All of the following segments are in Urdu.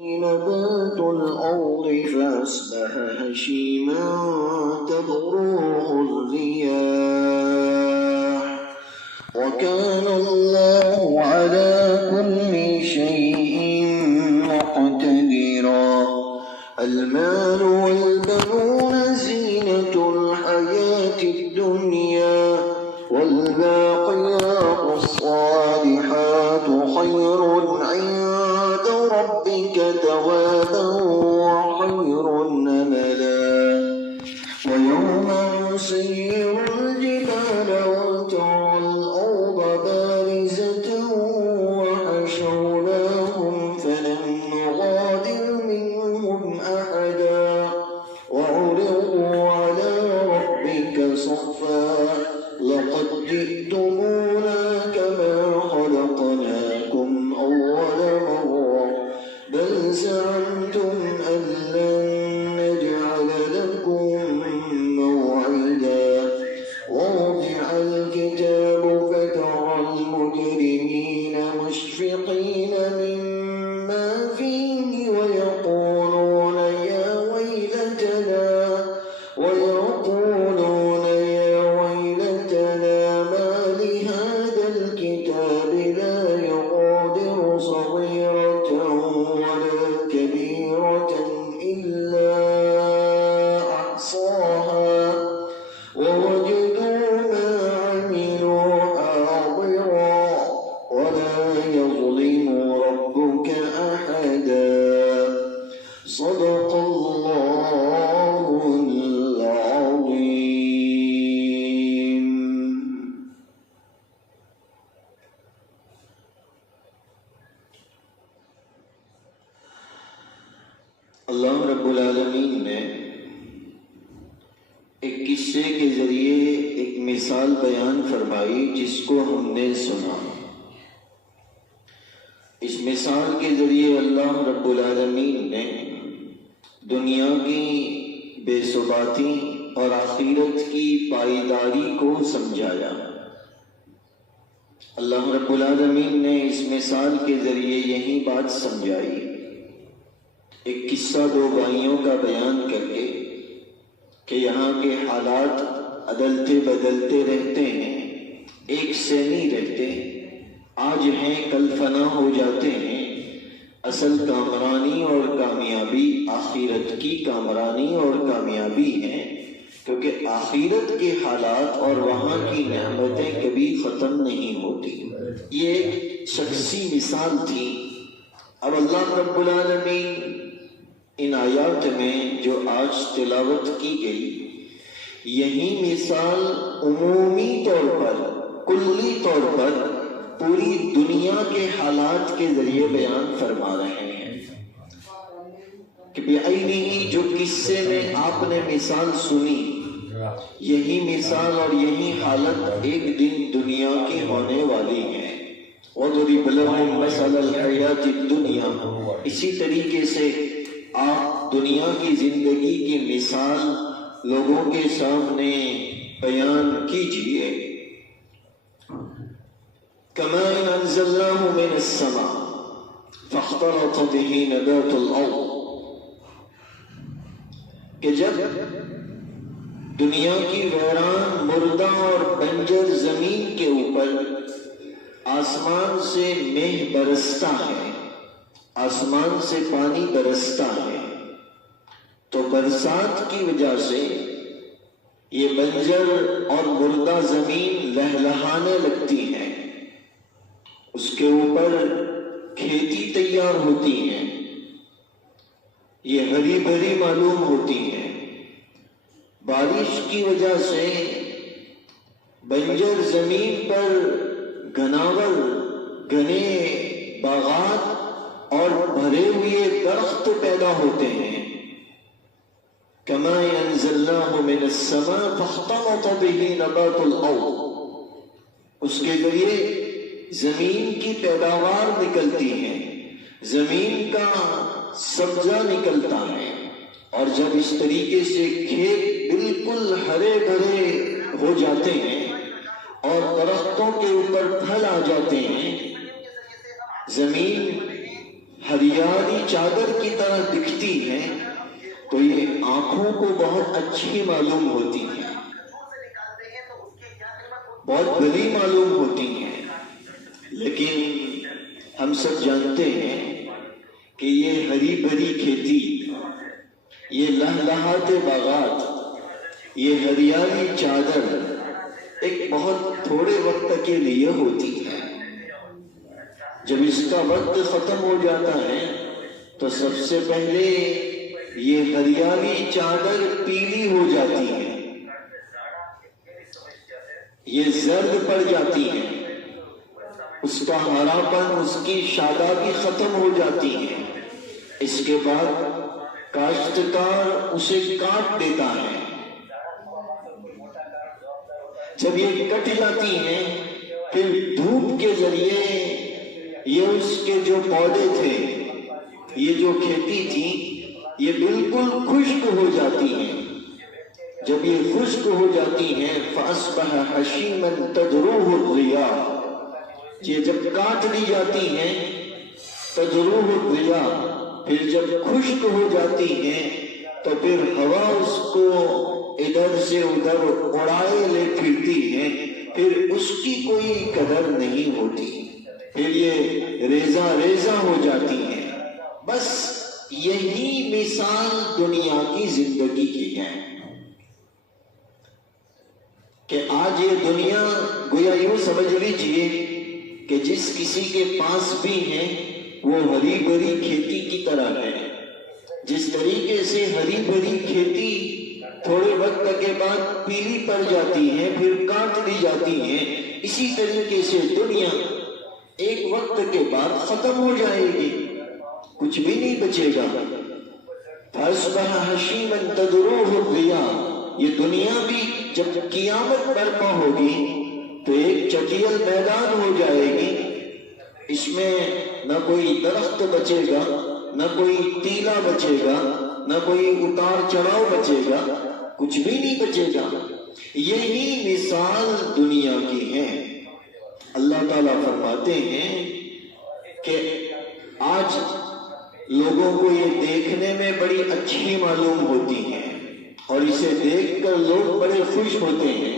نبات الأرض فأصبح هشيما تذروه الرياح وكان الله على كل شيء مقتدرا. المال والبنون زينة الحياة الدنيا والباقيات الصالحات خير عند ربك ثوابا وخير أملا. ويوم نسير الجبال وترى الأرض بارزة وحشرناهم فلم نغادر منهم أحدا وعرضوا على ربك صفا لقد جئتمونا كما خلقناكم أول مرة بل زعمتم أن لن نجعل لكم موعدا. ووضع الكتاب فترى المجرمين مشفقين مما فيه ويقولون يا ويلتنا ما لهذا الكتاب لا يغادر صغيرة ولا كبيرة إلا أحصاها ووجدوا ما عملوا حاضرا ولا يظلم ربك أحدا. صدق الله العظيم. اللہ رب العالمین نے ایک قصے کے ذریعے ایک مثال بیان فرمائی جس کو ہم نے سنا. اس مثال کے ذریعے اللہ رب العالمین نے دنیا کی بے ثباتی اور آخرت کی پائیداری کو سمجھایا. اللہ رب العالمین نے اس مثال کے ذریعے یہی بات سمجھائی. ایک قصہ دو بھائیوں کا بیان کر کے کہ یہاں کے حالات عدلتے بدلتے رہتے ہیں، ایک سے نہیں رہتے، آج ہیں کل فنا ہو جاتے ہیں. اصل کامرانی اور کامیابی آخرت کی کامرانی اور کامیابی ہے، کیونکہ آخرت کے حالات اور وہاں کی نعمتیں کبھی ختم نہیں ہوتی. یہ ایک شخصی مثال تھی. اب اللہ رب العالمین ان آیات میں جو آج تلاوت کی گئی یہی مثال عمومی طور پر، کلی طور پر پوری دنیا کے حالات کے ذریعے بیان فرما رہے ہیں کہ بعینہ جو قصے میں آپ نے مثال سنی یہی مثال اور یہی حالت ایک دن دنیا کی ہونے والی ہے. وَضْرِبْ لَهُمْ مَثَلَ الْحَيَاةِ الدُّنْيَا. اسی طریقے سے آپ دنیا کی زندگی کی مثال لوگوں کے سامنے بیان کیجئے. كَمَاءٍ أَنزَلْنَاهُ مِنَ السَّمَاءِ فَاخْتَلَطَ بِهِ نَبَاتُ الْأَرْضِ. کہ جب دنیا کی ویران مردہ اور بنجر زمین کے اوپر آسمان سے مہ برستا ہے، آسمان سے پانی برستا ہے، تو برسات کی وجہ سے یہ بنجر اور مردہ زمین لہلہانے لگتی ہے، اس کے اوپر کھیتی تیار ہوتی ہے، یہ ہری بھری معلوم ہوتی ہے. بارش کی وجہ سے بنجر زمین پر گھناور گھنے باغات اور بھرے ہوئے درخت پیدا ہوتے ہیں. كَمَا أَنزَلْنَاهُ مِنَ السَّمَاءِ فَاخْتَلَطَ بِهِ نَبَاتُ الْأَرْضِ. اس کے ذریعے زمین کی پیداوار نکلتی ہے، زمین کا سبزہ نکلتا ہے، اور جب اس طریقے سے کھیت بالکل ہرے بھرے ہو جاتے ہیں اور درختوں کے اوپر پھل آ جاتے ہیں، زمین ہریا ہریالی چادر کی طرح دکھتی ہیں تو یہ آنکھوں کو بہت اچھی معلوم ہوتی ہیں، بہت بڑی معلوم ہوتی ہیں، لیکن ہم سب جانتے ہیں کہ یہ ہری بھری کھیتی، یہ لہلہاتے باغات، یہ ہریالی چادر ایک بہت تھوڑے وقت کے لیے ہوتی ہے۔ جب اس کا وقت ختم ہو جاتا ہے تو سب سے پہلے یہ ہریالی چادر پیلی ہو جاتی ہے، یہ زرد پڑ جاتی ہے، اس کا ہراپن، اس کی شادابی ختم ہو جاتی ہے۔ اس کے بعد کاشتکار اسے کاٹ دیتا ہے۔ جب یہ کٹ جاتی ہیں پھر دھوپ کے ذریعے یہ اس کے جو پودے تھے، یہ جو کھیتی تھی، یہ بالکل خشک ہو جاتی ہیں۔ جب یہ خشک ہو جاتی ہیں فَأَصْبَحَ حَشِيمًا تَذْرُوهُ الرِّيَاحُ، یہ جب کاٹ دی جاتی ہیں تَذْرُوهُ الرِّيَاحُ، پھر جب خشک ہو جاتی ہیں تو پھر ہوا اس کو ادھر سے ادھر اڑائے لے پھرتی ہے، پھر اس کی کوئی قدر نہیں ہوتی، پھر یہ ریزہ ریزہ ہو جاتی ہے۔ بس یہی مثال دنیا کی زندگی کی ہے کہ آج یہ دنیا گویا یوں سمجھ لیجئے کہ جس کسی کے پاس بھی ہے وہ ہری بھری کھیتی کی طرح ہے۔ جس طریقے سے ہری بھری کھیتی تھوڑے وقت کے بعد پیلی پڑ جاتی ہے، پھر کاٹ دی جاتی ہے، اسی طریقے سے دنیا ایک وقت کے بعد ختم ہو جائے گی، کچھ بھی نہیں بچے گا۔ فَأَصْبَحَ حَشِيمًا تَذْرُوهُ الرِّيَاحُ، یہ دنیا بھی جب قیامت برپا ہوگی تو ایک چٹیل میدان ہو جائے گی، اس میں نہ کوئی درخت بچے گا، نہ کوئی ٹیلا بچے گا، نہ کوئی اتار چڑھاؤ بچے گا، کچھ بھی نہیں بچے گا۔ یہی مثال دنیا کی ہے۔ اللہ تعالیٰ فرماتے ہیں کہ آج لوگوں کو یہ دیکھنے میں بڑی اچھی معلوم ہوتی ہے اور اسے دیکھ کر لوگ بڑے خوش ہوتے ہیں،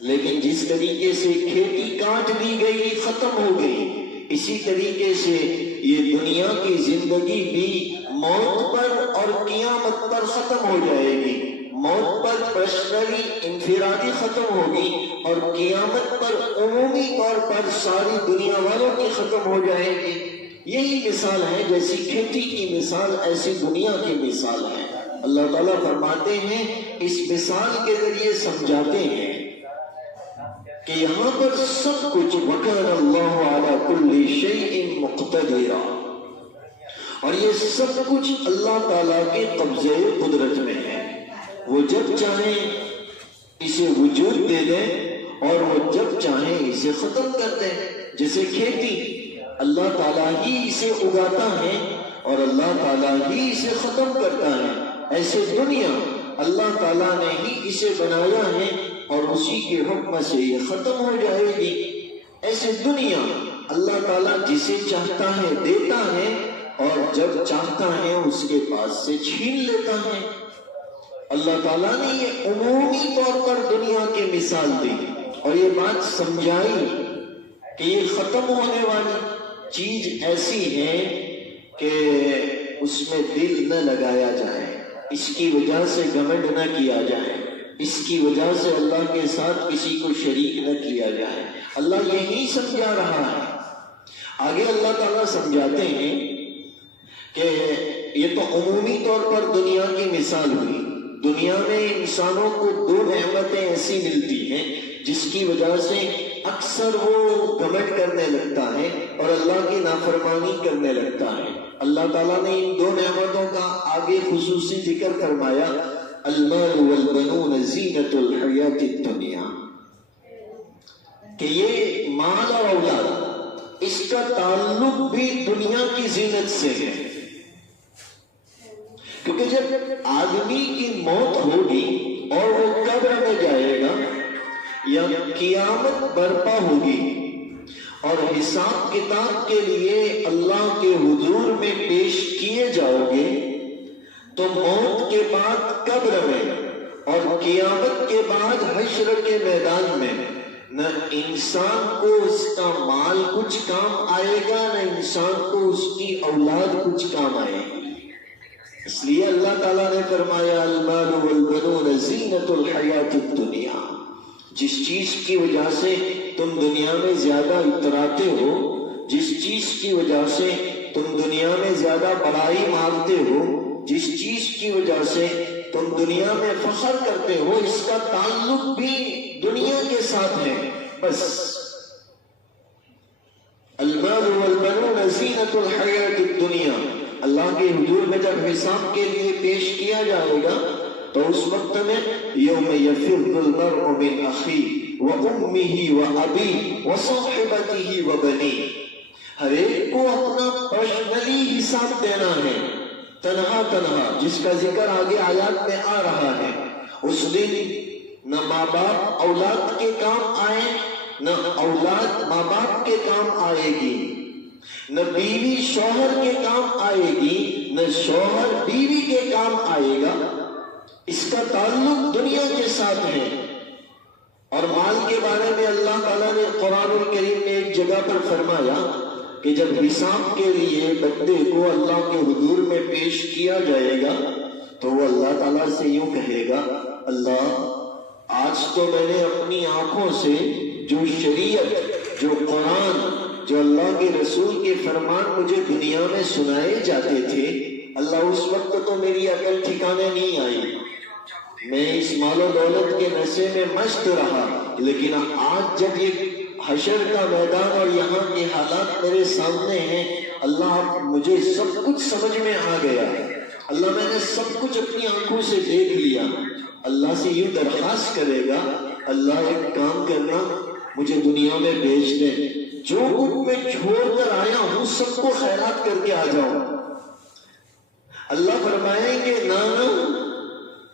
لیکن جس طریقے سے کھیتی کاٹ دی گئی، ختم ہو گئی، اسی طریقے سے یہ دنیا کی زندگی بھی موت پر اور قیامت پر ختم ہو جائے گی۔ موت پر پرسنلی انفرادی ختم ہوگی اور قیامت پر عمومی طور پر ساری دنیا والوں کی ختم ہو جائے گی۔ یہی مثال ہے، جیسی کھیتی کی مثال ایسی دنیا کی مثال ہے۔ اللہ تعالیٰ فرماتے ہیں، اس مثال کے ذریعے سمجھاتے ہیں کہ یہاں پر سب کچھ وَكَانَ اللَّهُ عَلَى كُلِّ شَيْءٍ مُقْتَدِرًا، اور یہ سب کچھ اللہ تعالیٰ کے قبضے قدرت میں ہے۔ وہ جب چاہیں اسے وجود دے دیں اور وہ جب چاہیں اسے ختم کر دیں۔ جیسے کھیتی اللہ تعالیٰ ہی اسے اگاتا ہے اور اللہ تعالیٰ ہی اسے ختم کرتا ہے، ایسے دنیا اللہ تعالیٰ نے ہی اسے بنایا ہے اور اسی کے حکم سے یہ ختم ہو جائے گی۔ ایسے دنیا اللہ تعالیٰ جسے چاہتا ہے دیتا ہے اور جب چاہتا ہے اس کے پاس سے چھین لیتا ہے۔ اللہ تعالیٰ نے یہ عمومی طور پر دنیا کی مثال دی اور یہ بات سمجھائی کہ یہ ختم ہونے والی چیز ایسی ہے کہ اس میں دل نہ لگایا جائے، اس کی وجہ سے گھمنڈ نہ کیا جائے، اس کی وجہ سے اللہ کے ساتھ کسی کو شریک نہ کیا جائے۔ اللہ یہی سمجھا رہا ہے۔ آگے اللہ تعالیٰ سمجھاتے ہیں کہ یہ تو عمومی طور پر دنیا کی مثال ہوئی۔ دنیا میں انسانوں کو دو نعمتیں ایسی ملتی ہیں جس کی وجہ سے اکثر وہ گھمنڈ کرنے لگتا ہے اور اللہ کی نافرمانی کرنے لگتا ہے۔ اللہ تعالیٰ نے ان دو نعمتوں کا آگے خصوصی ذکر فرمایا، المال والبنون زینت الحیات الدنیا، کہ یہ مال اور اولاد اس کا تعلق بھی دنیا کی زینت سے ہے، کیونکہ جب آدمی کی موت ہوگی اور وہ قبر میں جائے گا یا قیامت برپا ہوگی اور حساب کتاب کے لیے اللہ کے حضور میں پیش کیے جاؤ گے تو موت کے بعد قبر میں اور قیامت کے بعد حشر کے میدان میں نہ انسان کو اس کا مال کچھ کام آئے گا، نہ انسان کو اس کی اولاد کچھ کام آئے گی۔ اس لیے اللہ تعالیٰ نے فرمایا المال والبنون زینت الحیات الدنیا، جس چیز کی وجہ سے تم دنیا میں زیادہ اتراتے ہو، جس چیز کی وجہ سے تم دنیا میں زیادہ بڑائی مارتے ہو، جس چیز کی وجہ سے تم دنیا میں فخر کرتے ہو، اس کا تعلق بھی دنیا کے ساتھ ہے۔ بس المال والبنون زینت الحیات الدنیا، اللہ کے حضور میں جب حساب کے لیے پیش کیا جائے گا تو اس وقت میں یوم یفر المرء من اخیہ وامہ وابیہ وصاحبتہ وبنیہ، ہر ایک کو اپنا پرسنلی حساب دینا ہے، تنہا تنہا، جس کا ذکر آگے آیات میں آ رہا ہے۔ اس دن نہ ماں باپ اولاد کے کام آئے، نہ اولاد ماں باپ کے کام آئے گی، نہ بیوی شوہر کے کام آئے گی، نہ شوہر بیوی کے کام آئے گا۔ اس کا تعلق دنیا کے ساتھ ہے۔ اور مال کے بارے میں اللہ تعالیٰ نے قرآن الکریم میں ایک جگہ پر فرمایا کہ جب حساب کے لیے بندے کو اللہ کے حضور میں پیش کیا جائے گا تو وہ اللہ تعالیٰ سے یوں کہے گا، اللہ آج تو میں نے اپنی آنکھوں سے جو شریعت، جو قرآن، جو اللہ کے رسول کے فرمان مجھے دنیا میں سنائے جاتے تھے، اللہ اس وقت تو میری عقل ٹھکانے نہیں آئی، میں اس مال و دولت کے نشے میں مست رہا، لیکن آج جب یہ حشر کا میدان اور یہاں کے حالات میرے سامنے ہیں، اللہ مجھے سب کچھ سمجھ میں آ گیا، اللہ میں نے سب کچھ اپنی آنکھوں سے دیکھ لیا۔ اللہ سے یوں درخواست کرے گا، اللہ ایک کام کرنا، مجھے دنیا میں بھیج دے، جو کچھ میں چھوڑ کر آیا ہوں سب کو خیرات کر کے آ جاؤں۔ اللہ فرمائیں گے نہ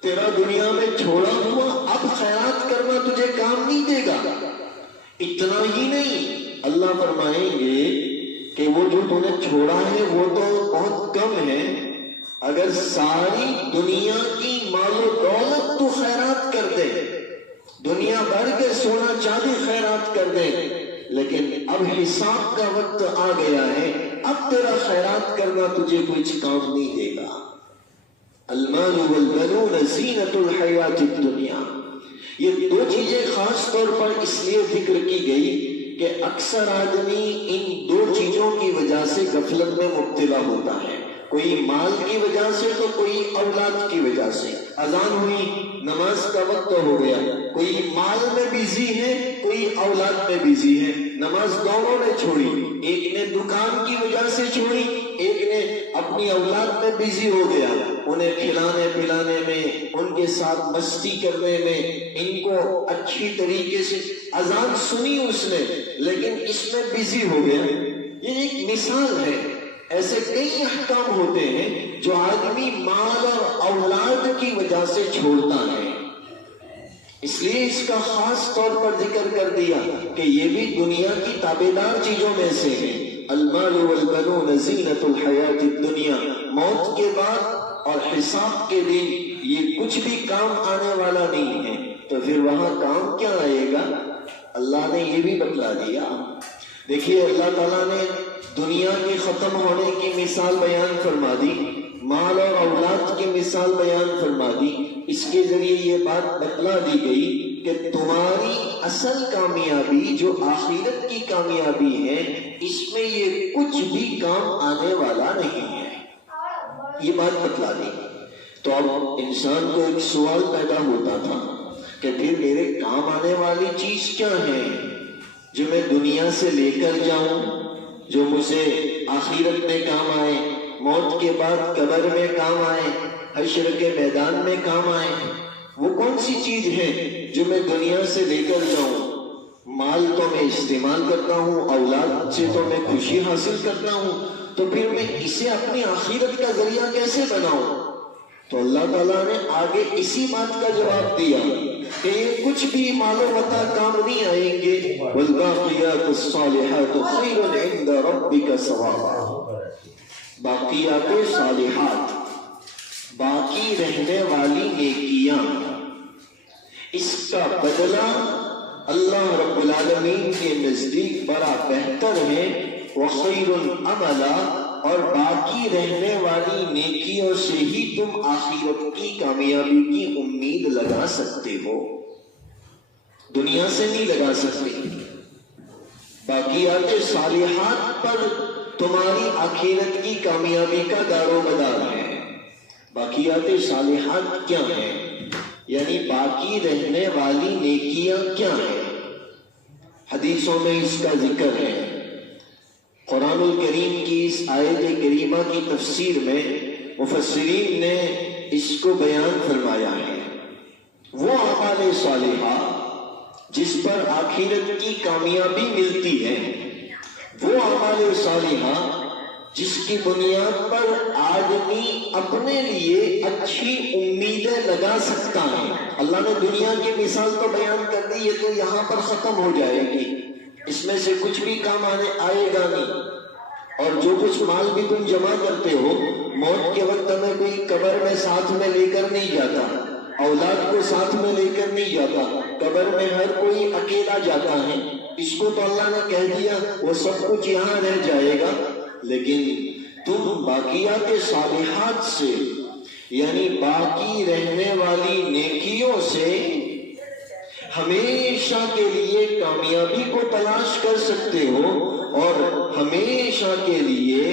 تیرا دنیا میں چھوڑا ہوا اب خیرات کرنا تجھے کام نہیں دے گا۔ اتنا ہی نہیں، اللہ فرمائیں گے کہ وہ جو تو نے چھوڑا ہے وہ تو بہت کم ہے، اگر ساری دنیا کی مال و دولت تو خیرات کر دے، دنیا بھر کے سونا چاندی خیرات کر دے، لیکن اب حساب کا وقت آ گیا ہے، اب تیرا خیرات کرنا تجھے کچھ کام نہیں دے گا۔ المال والبنون زینت الحیات الدنیا، یہ دو چیزیں خاص طور پر اس لیے ذکر کی گئی کہ اکثر آدمی ان دو چیزوں کی وجہ سے غفلت میں مبتلا ہوتا ہے، کوئی مال کی وجہ سے تو کوئی اولاد کی وجہ سے۔ اذان ہوئی، نماز کا وقت ہو گیا، کوئی مال میں بیزی ہے، کوئی اولاد میں بیزی ہے، نماز دونوں نے چھوڑی، ایک نے دکان کی وجہ سے چھوڑی، ایک نے اپنی اولاد میں بیزی ہو گیا، انہیں کھلانے پلانے میں، ان کے ساتھ مستی کرنے میں، ان کو اچھی طریقے سے اذان سنی اس نے لیکن اس میں بیزی ہو گیا۔ یہ ایک مثال ہے، ایسے کئی احکام ہوتے ہیں جو آدمی مال اور اولاد کی وجہ سے چھوڑتا ہے، اس لیے اس کا خاص طور پر ذکر کر دیا کہ یہ بھی دنیا کی تابعدار چیزوں میں سے ہے۔ المال والبنون زینت الحیات الدنیا، موت کے بعد اور حساب کے دن یہ کچھ بھی کام آنے والا نہیں ہے، تو پھر وہاں کام کیا آئے گا؟ اللہ نے یہ بھی بتلا دیا۔ دیکھیے اللہ تعالیٰ نے دنیا کی ختم ہونے کی مثال بیان فرما دی، مال اور اولاد کی مثال بیان فرما دی، اس کے ذریعے یہ بات بتلا دی گئی کہ تمہاری اصل کامیابی جو آخرت کی کامیابی ہے، اس میں یہ کچھ بھی کام آنے والا نہیں ہے، یہ بات بتلا دی۔ تو اب انسان کو ایک سوال پیدا ہوتا تھا کہ پھر میرے کام آنے والی چیز کیا ہے جو میں دنیا سے لے کر جاؤں، جو مجھے آخرت میں کام آئے، موت کے بعد قبر میں کام آئے، حشر کے میدان میں کام آئے؟ وہ کون سی چیز ہے جو میں دنیا سے لے کر جاؤں؟ مال تو میں استعمال کرتا ہوں، اولاد سے تو میں خوشی حاصل کرتا ہوں، تو پھر میں اسے اپنی آخرت کا ذریعہ کیسے بناؤں؟ تو اللہ تعالیٰ نے آگے اسی بات کا جواب دیا کہ یہ کچھ بھی مال و متاع کام نہیں آئیں گے. والباقیات الصالحات خیر عند ربک ثوابا. باقیات صالحات، باقی رہنے والی نیکیاں، اس کا بدلہ اللہ رب العالمین کے نزدیک بڑا بہتر ہے. وخیر عملا، اور باقی رہنے والی نیکیوں سے ہی تم آخرت کی کامیابی کی امید لگا سکتے ہو، دنیا سے نہیں لگا سکتے. باقیات صالحات پر تمہاری آخرت کی کامیابی کا دار و مدار ہے. باقیات صالحات کیا ہیں؟ یعنی باقی رہنے والی نیکیاں کیا ہیں؟ حدیثوں میں اس کا ذکر ہے. قرآن الکریم کی اس آیت کریمہ کی تفسیر میں مفسرین نے اس کو بیان فرمایا ہے. وہ اعمال صالحہ جس پر آخرت کی کامیابی ملتی ہے، وہ اعمال صالحہ جس کی بنیاد پر آدمی اپنے لیے اچھی امیدیں لگا سکتا ہے. اللہ نے دنیا کی مثال تو بیان کر دی، یہ تو یہاں پر ختم ہو جائے گی، اس میں سے کچھ بھی کام آئے گا نہیں. اور جو کچھ مال بھی تم جمع کرتے ہو، موت کے وقت میں کوئی قبر میں ساتھ میں لے کر نہیں جاتا، اولاد کو ساتھ میں لے کر نہیں جاتا، قبر میں ہر کوئی اکیلا جاتا ہے. اس کو تو اللہ نے کہہ دیا وہ سب کچھ یہاں رہ جائے گا. لیکن تم باقیات صالحات سے، یعنی باقی رہنے والی نیکیوں سے ہمیشہ کے لیے کامیابی کو تلاش کر سکتے ہو، اور ہمیشہ کے لیے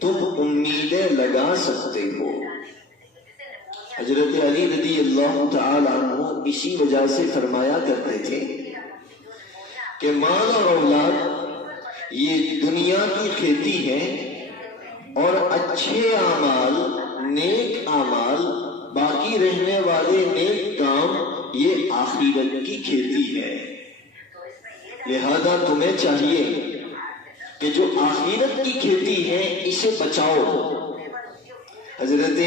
تم امیدیں لگا سکتے ہو. حضرت علی رضی اللہ تعالی عنہ اسی وجہ سے فرمایا کرتے تھے کہ مال اور اولاد یہ دنیا کی کھیتی ہے، اور اچھے اعمال، نیک اعمال، باقی رہنے والے نیک کام یہ آخرت کی کھیتی ہے. لہذا تمہیں چاہیے کہ جو آخرت کی کھیتی ہے اسے بچاؤ. حضرت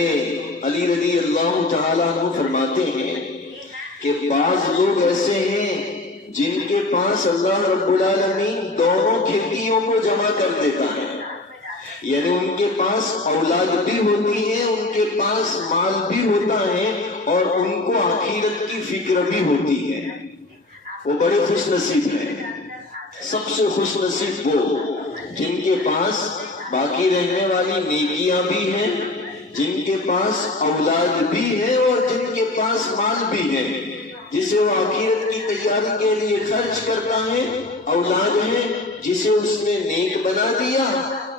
علی رضی اللہ تعالیٰ عنہ فرماتے ہیں کہ بعض لوگ ایسے ہیں جن کے پاس اللہ رب العالمین دونوں کھیتیوں کو جمع کر دیتا ہے. یعنی ان کے پاس اولاد بھی ہوتی ہے، ان کے پاس مال بھی ہوتا ہے، اور ان کو آخرت کی فکر بھی ہوتی ہے. وہ بڑے خوش نصیب ہیں. سب سے خوش نصیب وہ جن کے پاس باقی رہنے والی نیکیاں بھی ہیں، جن کے پاس اولاد بھی ہے، اور جن کے پاس مال بھی ہے، جسے وہ آخرت کی تیاری کے لیے خرچ کرتا ہے. اولاد ہے جسے اس نے نیک بنا دیا،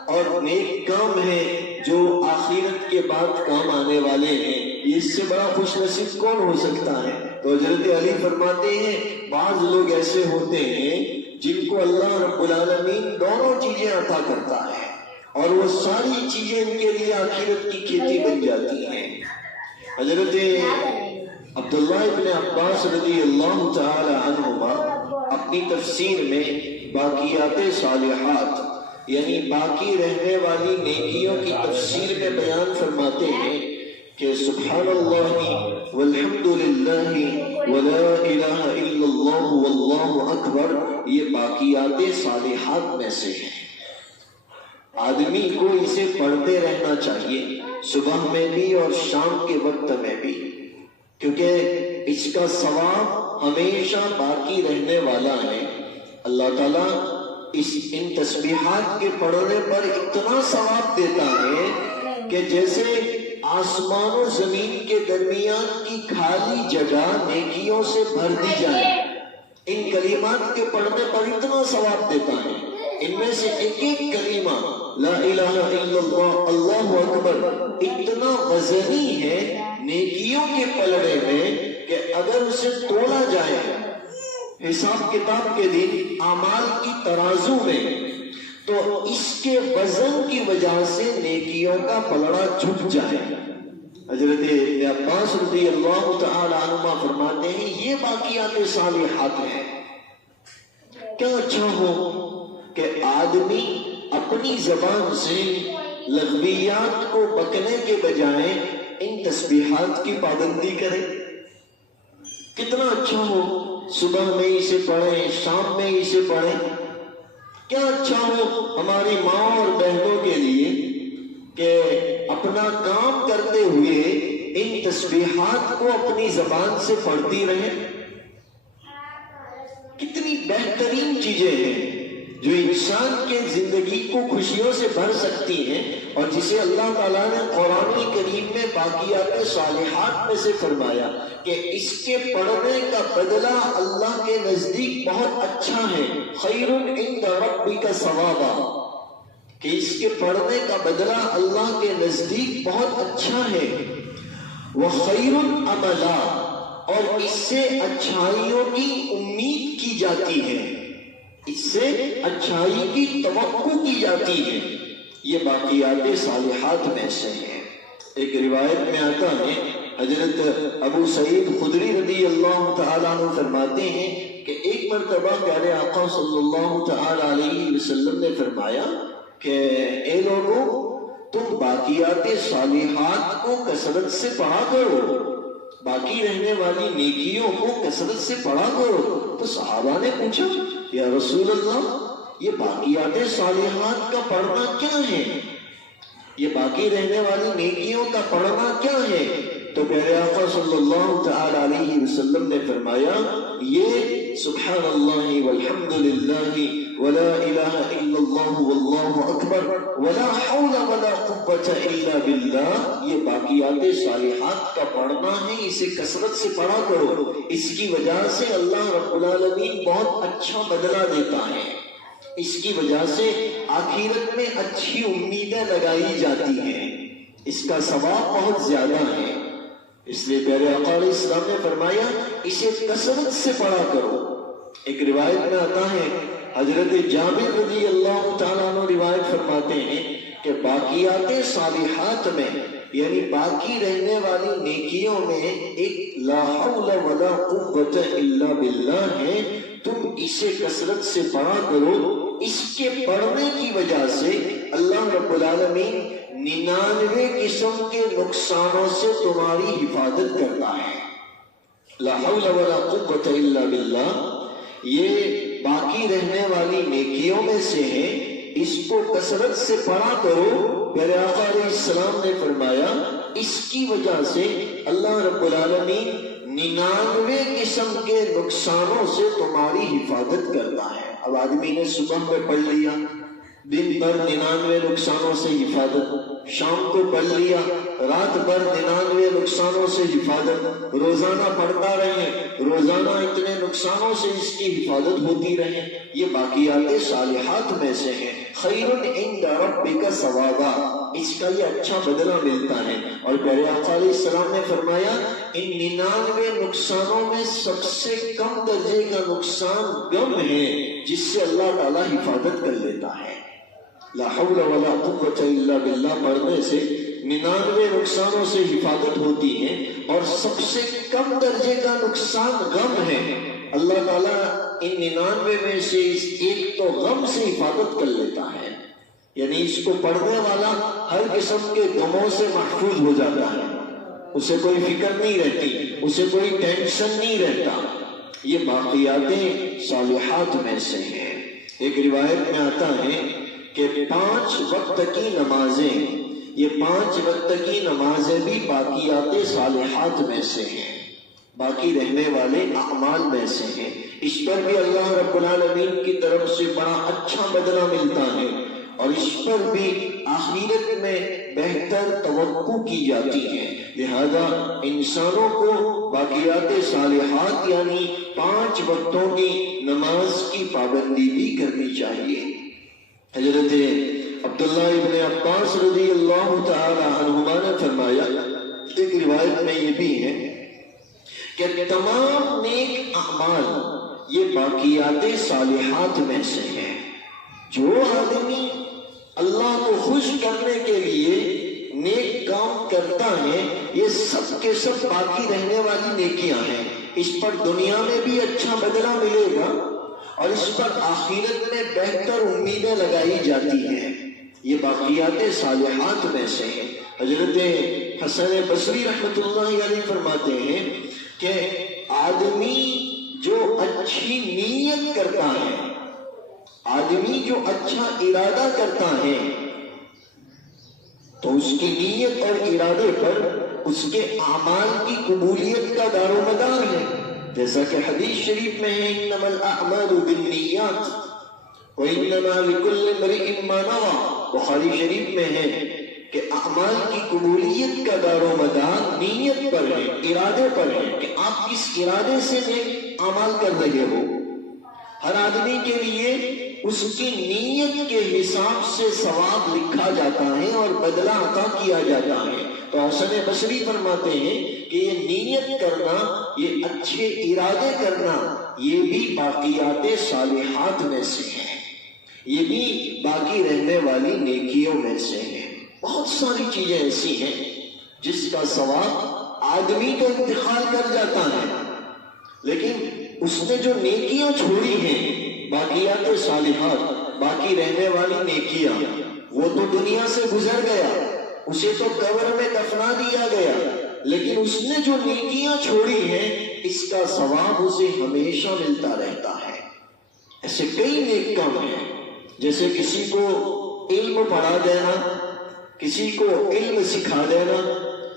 اور نیک کام ہے جو آخرت کے بعد کام آنے والے ہیں. اس سے بڑا خوش نصیب کون ہو سکتا ہے؟ تو حضرت علی فرماتے ہیں بعض لوگ ایسے ہوتے ہیں جن کو اللہ رب العالمین دونوں چیزیں عطا کرتا ہے، اور وہ ساری چیزیں ان کے لیے آخرت کی کھیتی بن جاتی ہیں. حضرت عبداللہ ابن عباس رضی اللہ تعالی عنہما اپنی تفسیر میں باقیات صالحات یعنی باقی رہنے والی نیکیوں کی تفسیر میں بیان فرماتے ہیں کہ سبحان اللہ والحمد للہ ولا الہ الا اللہ واللہ اکبر، یہ باقیات صالحات میں سے ہے. آدمی کو اسے پڑھتے رہنا چاہیے، صبح میں بھی اور شام کے وقت میں بھی، کیونکہ اس کا ثواب ہمیشہ باقی رہنے والا ہے. اللہ تعالیٰ ان تسبیحات کے پڑھنے پر اتنا ثواب دیتا ہے کہ جیسے آسمان و زمین کے درمیان کی خالی جگہ نیکیوں سے بھر دی جائے. ان کلمات کے پڑھنے پر اتنا ثواب دیتا ہے. ان میں سے ایک ایک کلمہ لا الہ الا اللہ، اللہ اکبر، اتنا وزنی ہے نیکیوں کے پلڑے میں کہ اگر اسے تولا جائے حساب کتاب کے دن اعمال کی ترازو میں، تو اس کے وزن کی وجہ سے نیکیوں کا پلڑا جھک جائے. حضرت عباس رضی اللہ تعالی عنہ فرماتے ہیں یہ باقیات صالحات ہیں. کیا اچھا ہو کہ آدمی اپنی زبان سے لغویات کو بکنے کے بجائے ان تسبیحات کی پابندی کرے. کتنا اچھا ہو صبح میں اسے پڑھیں، شام میں اسے پڑھیں. کیا اچھا ہو ہماری ماں اور بہنوں کے لیے کہ اپنا کام کرتے ہوئے ان تسبیحات کو اپنی زبان سے پڑھتی رہیں. کتنی بہترین چیزیں ہیں جو انسان کے زندگی کو خوشیوں سے بھر سکتی ہیں، اور جسے اللہ تعالیٰ نے قرآن کریم میں باقیات صالحات میں سے فرمایا کہ اس کے پڑھنے کا بدلہ اللہ کے نزدیک بہت اچھا ہے. خیر عند ربک ثوابا، کہ اس کے پڑھنے کا بدلہ اللہ کے نزدیک بہت اچھا ہے. وخیر عملا، اور اس سے اچھائیوں کی امید کی جاتی ہے، اس سے اچھائی کی توقع کی جاتی ہے. یہ باقیات صالحات میں سے ہیں. ایک روایت میں آتا ہے، حضرت ابو سعید خدری رضی اللہ تعالیٰ عنہ فرماتے ہیں کہ ایک مرتبہ پیارے آقا صلی اللہ تعالیٰ علیہ وسلم نے فرمایا کہ اے لوگوں، تم باقیات صالحات کو کثرت سے پڑھا کرو، باقی رہنے والی نیکیوں کو کثرت سے پڑھا کرو. تو صحابہ نے پوچھا یا رسول اللہ، یہ باقیات صالحات کا پڑھنا کیا ہے؟ یہ باقی رہنے والی نیکیوں کا پڑھنا کیا ہے؟ تو پیارے آقا صلی اللہ تعالی علیہ وسلم نے فرمایا، یہ سبحان اللہ والحمد للہ ولا الہ الا اللہ واللہ اکبر ولا حول ولا قوة الا باللہ، یہ باقیات صالحات کا پڑھنا ہے. اسے کثرت سے پڑھا کرو، اس کی وجہ سے اللہ رب العالمین بہت اچھا بدلہ دیتا ہے. اس کی وجہ سے آخرت میں اچھی امیدیں لگائی جاتی ہیں، اس کا ثواب بہت زیادہ ہے. اس لیے پیارے آقا علیہ السلام نے فرمایا اسے کثرت سے پڑھا کرو. ایک روایت میں آتا ہے، حضرت جابر رضی اللہ تعالیٰ عنہ روایت فرماتے ہیں کہ باقیات صالحات میں یعنی باقی رہنے والی نیکیوں میں ایک لا حول ولا قوت الا باللہ ہے. تم اسے کثرت سے پڑھا کرو، اس کے پڑھنے کی وجہ سے اللہ رب العالمین 99 قسم کے نقصانوں سے تمہاری حفاظت کرتا ہے. لا حول ولا قوت الا باللہ یہ باقی رہنے والی نیکیوں میں سے ہے، اس کو کثرت سے پڑھا کرو. پیارے آقا علیہ السلام نے فرمایا اس کی وجہ سے اللہ رب العالمین 99 قسم کے نقصانوں سے تمہاری حفاظت کرتا ہے. اب آدمی نے صبح میں پڑھ لیا، دن بھر 99 نقصانوں سے حفاظت، شام کو پڑھ لیا، رات بھر 99 نقصانوں سے حفاظت، روزانہ پڑھتا رہے، روزانہ اتنے نقصانوں سے اس کی حفاظت ہوتی رہے. یہ باقیات صالحات میں سے ہے. خیر عند ربک ثوابا، اس کا یہ اچھا بدلہ ملتا ہے. اور پیارے آقا علیہ السلام نے فرمایا ان 99 نقصانوں میں سب سے کم درجے کا نقصان غم ہے، جس سے اللہ تعالیٰ حفاظت کر لیتا ہے. لا حول ولا قوت الا باللہ پڑھنے سے 99 نقصانوں سے حفاظت ہوتی ہے، اور سب سے کم درجے کا نقصان غم ہے. اللہ تعالیٰ ان 99 میں سے اس ایک تو غم سے حفاظت کر لیتا ہے، یعنی اس کو پڑھنے والا ہر قسم کے غموں سے محفوظ ہو جاتا ہے، اسے کوئی فکر نہیں رہتی، اسے کوئی ٹینشن نہیں رہتا. یہ باقیات صالحات میں سے ہے. ایک روایت میں آتا ہے کہ 5 وقت کی نمازیں، یہ 5 وقت کی نمازیں بھی باقیات صالحات میں سے ہیں، باقی رہنے والے اعمال میں سے ہیں. اس پر بھی اللہ رب العالمین کی طرف سے بڑا اچھا بدلہ ملتا ہے، اور اس پر بھی آخرت میں بہتر توقع کی جاتی ہے. لہذا انسانوں کو باقیات صالحات یعنی 5 وقتوں کی نماز کی پابندی بھی کرنی چاہیے. حضرت عبداللہ ابن عباس رضی اللہ تعالی عنہما نے فرمایا، ایک روایت میں یہ بھی ہے کہ تمام نیک اعمال یہ باقیات صالحات میں سے ہیں. جو آدمی اللہ کو خوش کرنے کے لیے نیک کام کرتا ہے، یہ سب کے سب باقی رہنے والی نیکیاں ہیں. اس پر دنیا میں بھی اچھا بدلہ ملے گا، اور اس پر آخرت میں بہتر امیدیں لگائی جاتی ہیں. یہ باقیات صالحات میں سے ہیں. حضرت حسن بصری رحمۃ اللہ علیہ فرماتے ہیں کہ آدمی جو اچھی نیت کرتا ہے، آدمی جو اچھا ارادہ کرتا ہے، تو اس کی نیت اور ارادے پر اس کے اعمال کی قبولیت کا دار و مدار ہے۔ جیسا کہ حدیث شریف میں ہے انما الاعمال بالنیات وانما لکل امرئ ما نوى، بخاری شریف میں ہے کہ اعمال کی قبولیت کا دار و مدار نیت پر ہے، ارادے پر ہے کہ آپ کس ارادے سے نیک اعمال کر رہے ہو۔ ہر آدمی کے لیے اس کی نیت کے حساب سے ثواب لکھا جاتا ہے اور بدلہ عطا کیا جاتا ہے۔ تو حسن بصری فرماتے ہیں کہ یہ نیت کرنا، یہ اچھے ارادے کرنا، یہ بھی باقیات صالحات میں سے ہے، یہ بھی باقی رہنے والی نیکیوں میں سے ہے۔ بہت ساری چیزیں ایسی ہیں جس کا ثواب آدمی تو انتقال کر جاتا ہے، لیکن اس نے جو نیکیاں چھوڑی ہیں، باقیات صالحات، باقی رہنے والی نیکیاں، وہ تو دنیا سے گزر گیا، اسے تو قبر میں دفنا دیا گیا، لیکن اس نے جو نیکیاں چھوڑی ہیں اس کا ثواب اسے ہمیشہ ملتا رہتا ہے۔ ایسے کئی نیک کام ہیں، جیسے کسی کو علم پڑھا دینا، کسی کو علم سکھا دینا،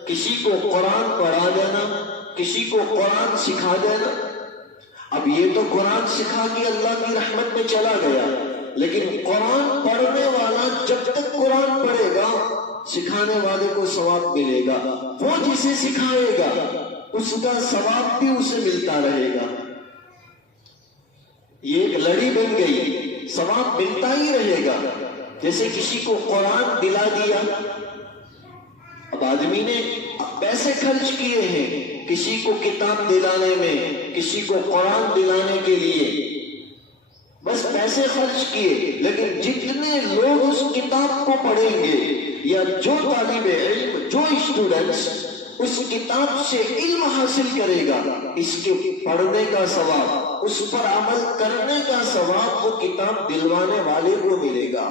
کسی کو قرآن پڑھا دینا، کسی کو قرآن سکھا دینا۔ اب یہ تو قرآن سکھا کے اللہ کی رحمت میں چلا گیا، لیکن قرآن پڑھنے والا جب تک قرآن پڑھے گا سکھانے والے کو ثواب ملے گا، وہ جسے سکھائے گا اس کا ثواب بھی اسے ملتا رہے گا۔ یہ ایک لڑی بن گئی، ثواب ملتا ہی رہے گا۔ جیسے کسی کو قرآن دلا دیا، اب آدمی نے پیسے خرچ کیے ہیں کسی کو کتاب دلانے میں، کسی کو قرآن دلانے کے لیے، بس پیسے خرچ کیے، لیکن جتنے لوگ اس کتاب کو پڑھیں گے یا جو طالب علم، جو اسٹوڈنٹس اس کتاب سے علم حاصل کرے گا، اس کے پڑھنے کا ثواب، اس پر عمل کرنے کا ثواب وہ کتاب دلوانے والے کو ملے گا۔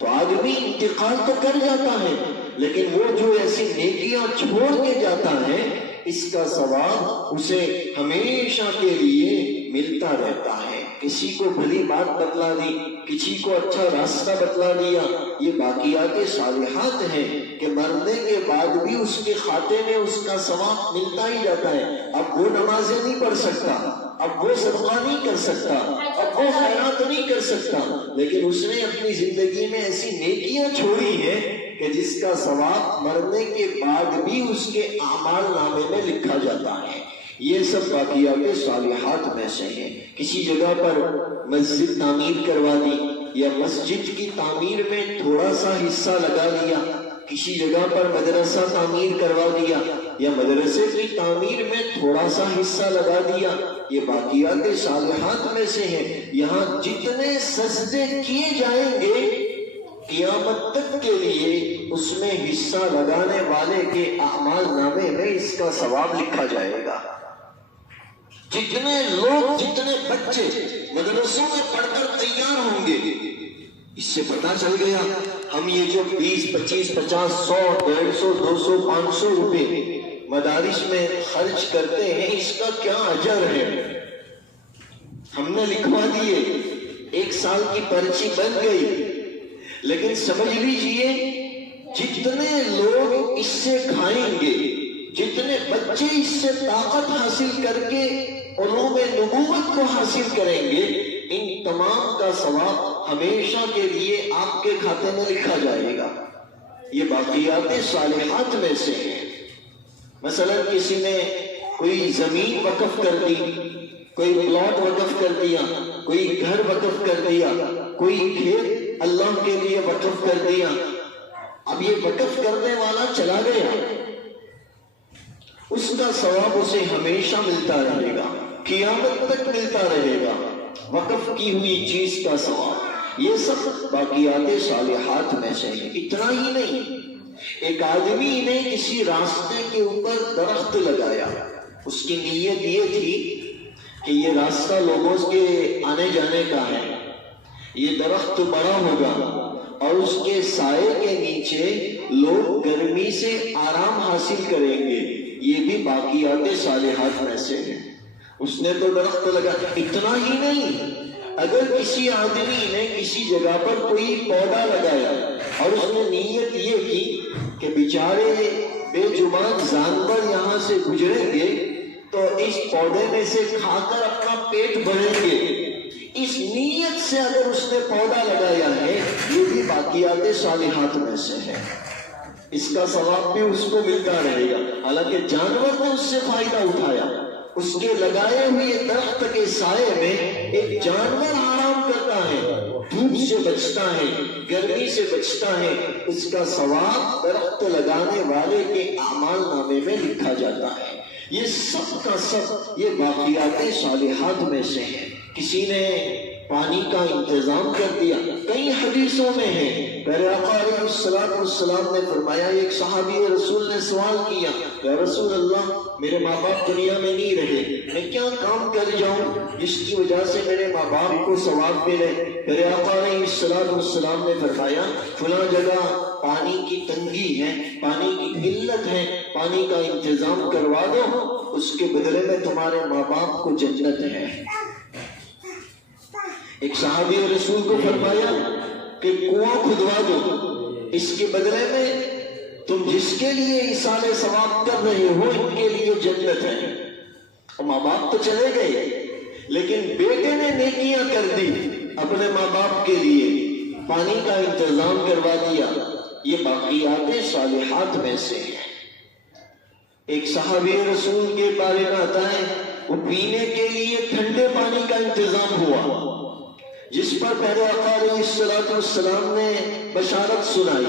تو آدمی انتقال تو کر جاتا ہے، لیکن وہ جو ایسی نیکیاں چھوڑ کے جاتا ہے اس کا ثواب اسے ہمیشہ کے لیے ملتا رہتا ہے۔ کسی کو بھلی بات بتلا دی، کسی کو اچھا راستہ بتلا دیا، یہ باقیات صالحات ہیں کہ مرنے کے بعد بھی اس کے کھاتے میں اس کا ثواب ملتا ہی جاتا ہے۔ اب وہ نمازیں نہیں پڑھ سکتا، اب وہ صدقہ نہیں کر سکتا، اب وہ خیرات نہیں کر سکتا، لیکن اس نے اپنی زندگی میں ایسی نیکیاں چھوڑی ہیں کہ جس کا ثواب مرنے کے بعد بھی اس کے اعمال نامے میں لکھا جاتا ہے۔ یہ سب باقیات صالحات میں سے ہیں۔ کسی جگہ پر مسجد تعمیر کروا دی یا مسجد کی تعمیر میں تھوڑا سا حصہ لگا لیا، کسی جگہ پر مدرسہ تعمیر کروا دیا یا مدرسے کی تعمیر میں تھوڑا سا حصہ لگا دیا، یہ باقیات صالحات میں سے ہیں۔ یہاں جتنے سجدے کیے جائیں گے قیامت تک کے لیے اس میں حصہ لگانے والے کے اعمال نامے میں اس کا ثواب لکھا جائے گا۔ جتنے لوگ، جتنے بچے مدرسوں میں پڑھ کر تیار ہوں گے، اس سے پتہ چل گیا ہم یہ جو 20، 25، 50، 100، 150، 200، 500 روپے مدارس میں خرچ کرتے ہیں، اس کا کیا اجر ہے۔ ہم نے لکھوا دیے، 1 سال کی پرچی بن گئی، لیکن سمجھ لیجئے جتنے لوگ اس سے کھائیں گے، جتنے بچے اس سے طاقت حاصل کر کے علوم نبوت کو حاصل کریں گے، ان تمام کا ثواب ہمیشہ کے لیے آپ کے کھاتے میں لکھا جائے گا۔ یہ باقیات صالحات میں سے ہے۔ مثلا کسی نے کوئی زمین وقف کر دی، کوئی پلاٹ وقف کر دیا، کوئی گھر وقف کر دیا، کوئی کھیت اللہ کے لیے وقف کر دیا، اب یہ وقف کرنے والا چلا گیا، اس کا ثواب اسے ہمیشہ ملتا رہے گا، قیامت تک ملتا رہے گا، وقف کی ہوئی چیز کا ثواب۔ یہ سب باقیات صالحات میں سے ہے۔ اتنا ہی نہیں، ایک آدمی نے کسی راستے کے اوپر درخت لگایا، اس کی نیت یہ تھی کہ یہ راستہ لوگوں کے آنے جانے کا ہے، یہ درخت بڑا ہوگا اور اس کے سائے کے نیچے لوگ گرمی سے آرام حاصل کریں گے۔ یہ بھی باقیات صالحات میں سے ہے۔ اس نے تو درخت لگا. اتنا ہی نہیں، اگر کسی آدمی نے کسی جگہ پر کوئی پودا لگایا اور اس نے نیت یہ کی کہ بیچارے بے زبان جانور یہاں سے گزریں گے تو اس پودے میں سے کھا کر اپنا پیٹ بھریں گے، اس نیت سے اگر اس نے پودا لگایا ہے، یہ بھی باقیات صالحات میں سے ہے. اس کا ثواب بھی اس کو ملتا رہے گا. حالانکہ جانور نے اس سے فائدہ اٹھایا، اس کے لگائے ہوئے درخت کے سائے میں ایک جانور آرام کرتا ہے، دھوپ سے بچتا ہے، گرمی سے بچتا ہے، اس کا ثواب درخت لگانے والے کے اعمال نامے میں لکھا جاتا ہے. یہ سب کا سب یہ باقیات صالحات میں سے ہے. کسی نے پانی کا انتظام کر دیا. کئی حدیثوں میں ہے، پیارے آقا علیہ السلام نے فرمایا، ایک صحابی رسول نے سوال کیا، یا رسول اللہ میرے ماں باپ دنیا میں نہیں رہے، میں کیا کام کر جاؤں جس کی وجہ سے میرے ماں باپ کو ثواب ملے؟ پیارے آقا علیہ السلام نے فرمایا، فلاں جگہ پانی کی تنگی ہے، پانی کی قلت ہے، پانی کا انتظام کروا دو، اس کے بدلے میں تمہارے ماں باپ کو جنت ہے. ایک صحابی رسول کو فرمایا کہ کنواں کھدوا دو، اس کے بدلے میں تم جس کے لیے ایصال ثواب کر رہے ہو ان کے لیے جنت ہے. ماں باپ تو چلے گئے لیکن بیٹے نے نیکیاں کر دی اپنے ماں باپ کے لیے، پانی کا انتظام کروا دیا. یہ باقیات صالحات میں سے ہے. ایک صحابی رسول کے بارے میں آتا ہے، وہ پینے کے لیے ٹھنڈے پانی کا انتظام ہوا، جس پر پیارے آقا علیہ السلام نے بشارت سنائی.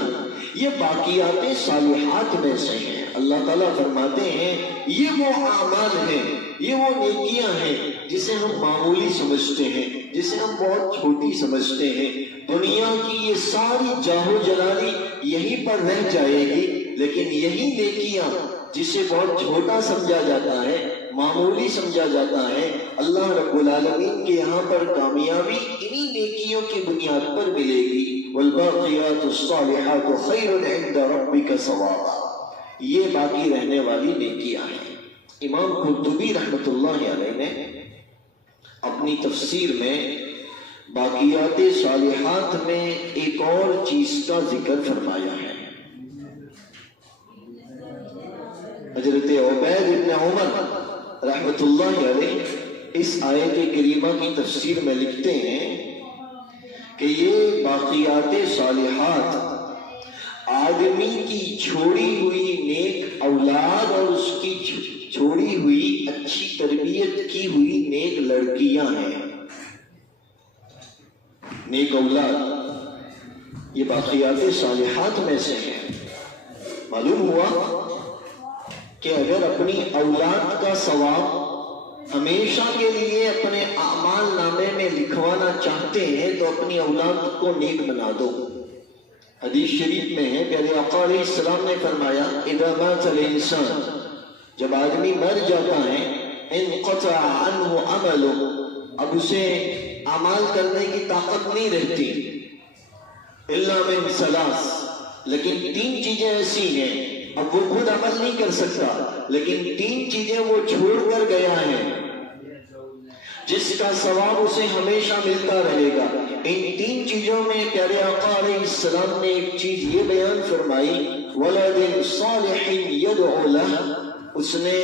یہ باقیات صالحات میں سے ہیں. اللہ تعالیٰ فرماتے ہیں یہ وہ اعمال ہیں، یہ وہ نیکیاں ہیں جسے ہم معمولی سمجھتے ہیں، جسے ہم بہت چھوٹی سمجھتے ہیں. دنیا کی یہ ساری جاہو جلالی یہیں پر رہ جائے گی، لیکن یہی نیکیاں جسے بہت چھوٹا سمجھا جاتا ہے، معمولی سمجھا جاتا ہے، اللہ رب العالمین کے یہاں پر کامیابی انہی نیکیوں کی بنیاد پر ملے گی. والباقیات الصالحات خیر عند ربک ثوابا. یہ باقی رہنے والی نیکیاں ہیں. امام قرطبی رحمۃ اللہ علیہ نے اپنی تفسیر میں باقیات صالحات میں ایک اور چیز کا ذکر فرمایا ہے. حضرت عبید بن عمر رحمۃ اللہ علیہ اس آیت کریمہ کی تفسیر میں لکھتے ہیں کہ یہ باقیات صالحات آدمی کی چھوڑی ہوئی نیک اولاد اور اس کی چھوڑی ہوئی اچھی تربیت کی ہوئی نیک لڑکیاں ہیں. نیک اولاد یہ باقیات صالحات میں سے ہے. معلوم ہوا کہ اگر اپنی اولاد کا ثواب ہمیشہ کے لیے اپنے اعمال نامے میں لکھوانا چاہتے ہیں تو اپنی اولاد کو نیک بنا دو. حدیث شریف میں ہے، پیارے آقا علیہ السلام نے فرمایا، اذا مات الانسان، جب آدمی مر جاتا ہے، انقطع عنہ عمله، اب اسے اعمال کرنے کی طاقت نہیں رہتی، الا من ثلاث، لیکن تین چیزیں ایسی ہیں، اب وہ خود عمل نہیں کر سکتا لیکن تین چیزیں وہ چھوڑ کر گیا ہے جس کا ثواب اسے ہمیشہ ملتا رہے گا. ان تین چیزوں میں پیارے آقا علیہ السلام نے ایک چیز یہ بیان فرمائی، ولد صالح یدعو لہ، اس نے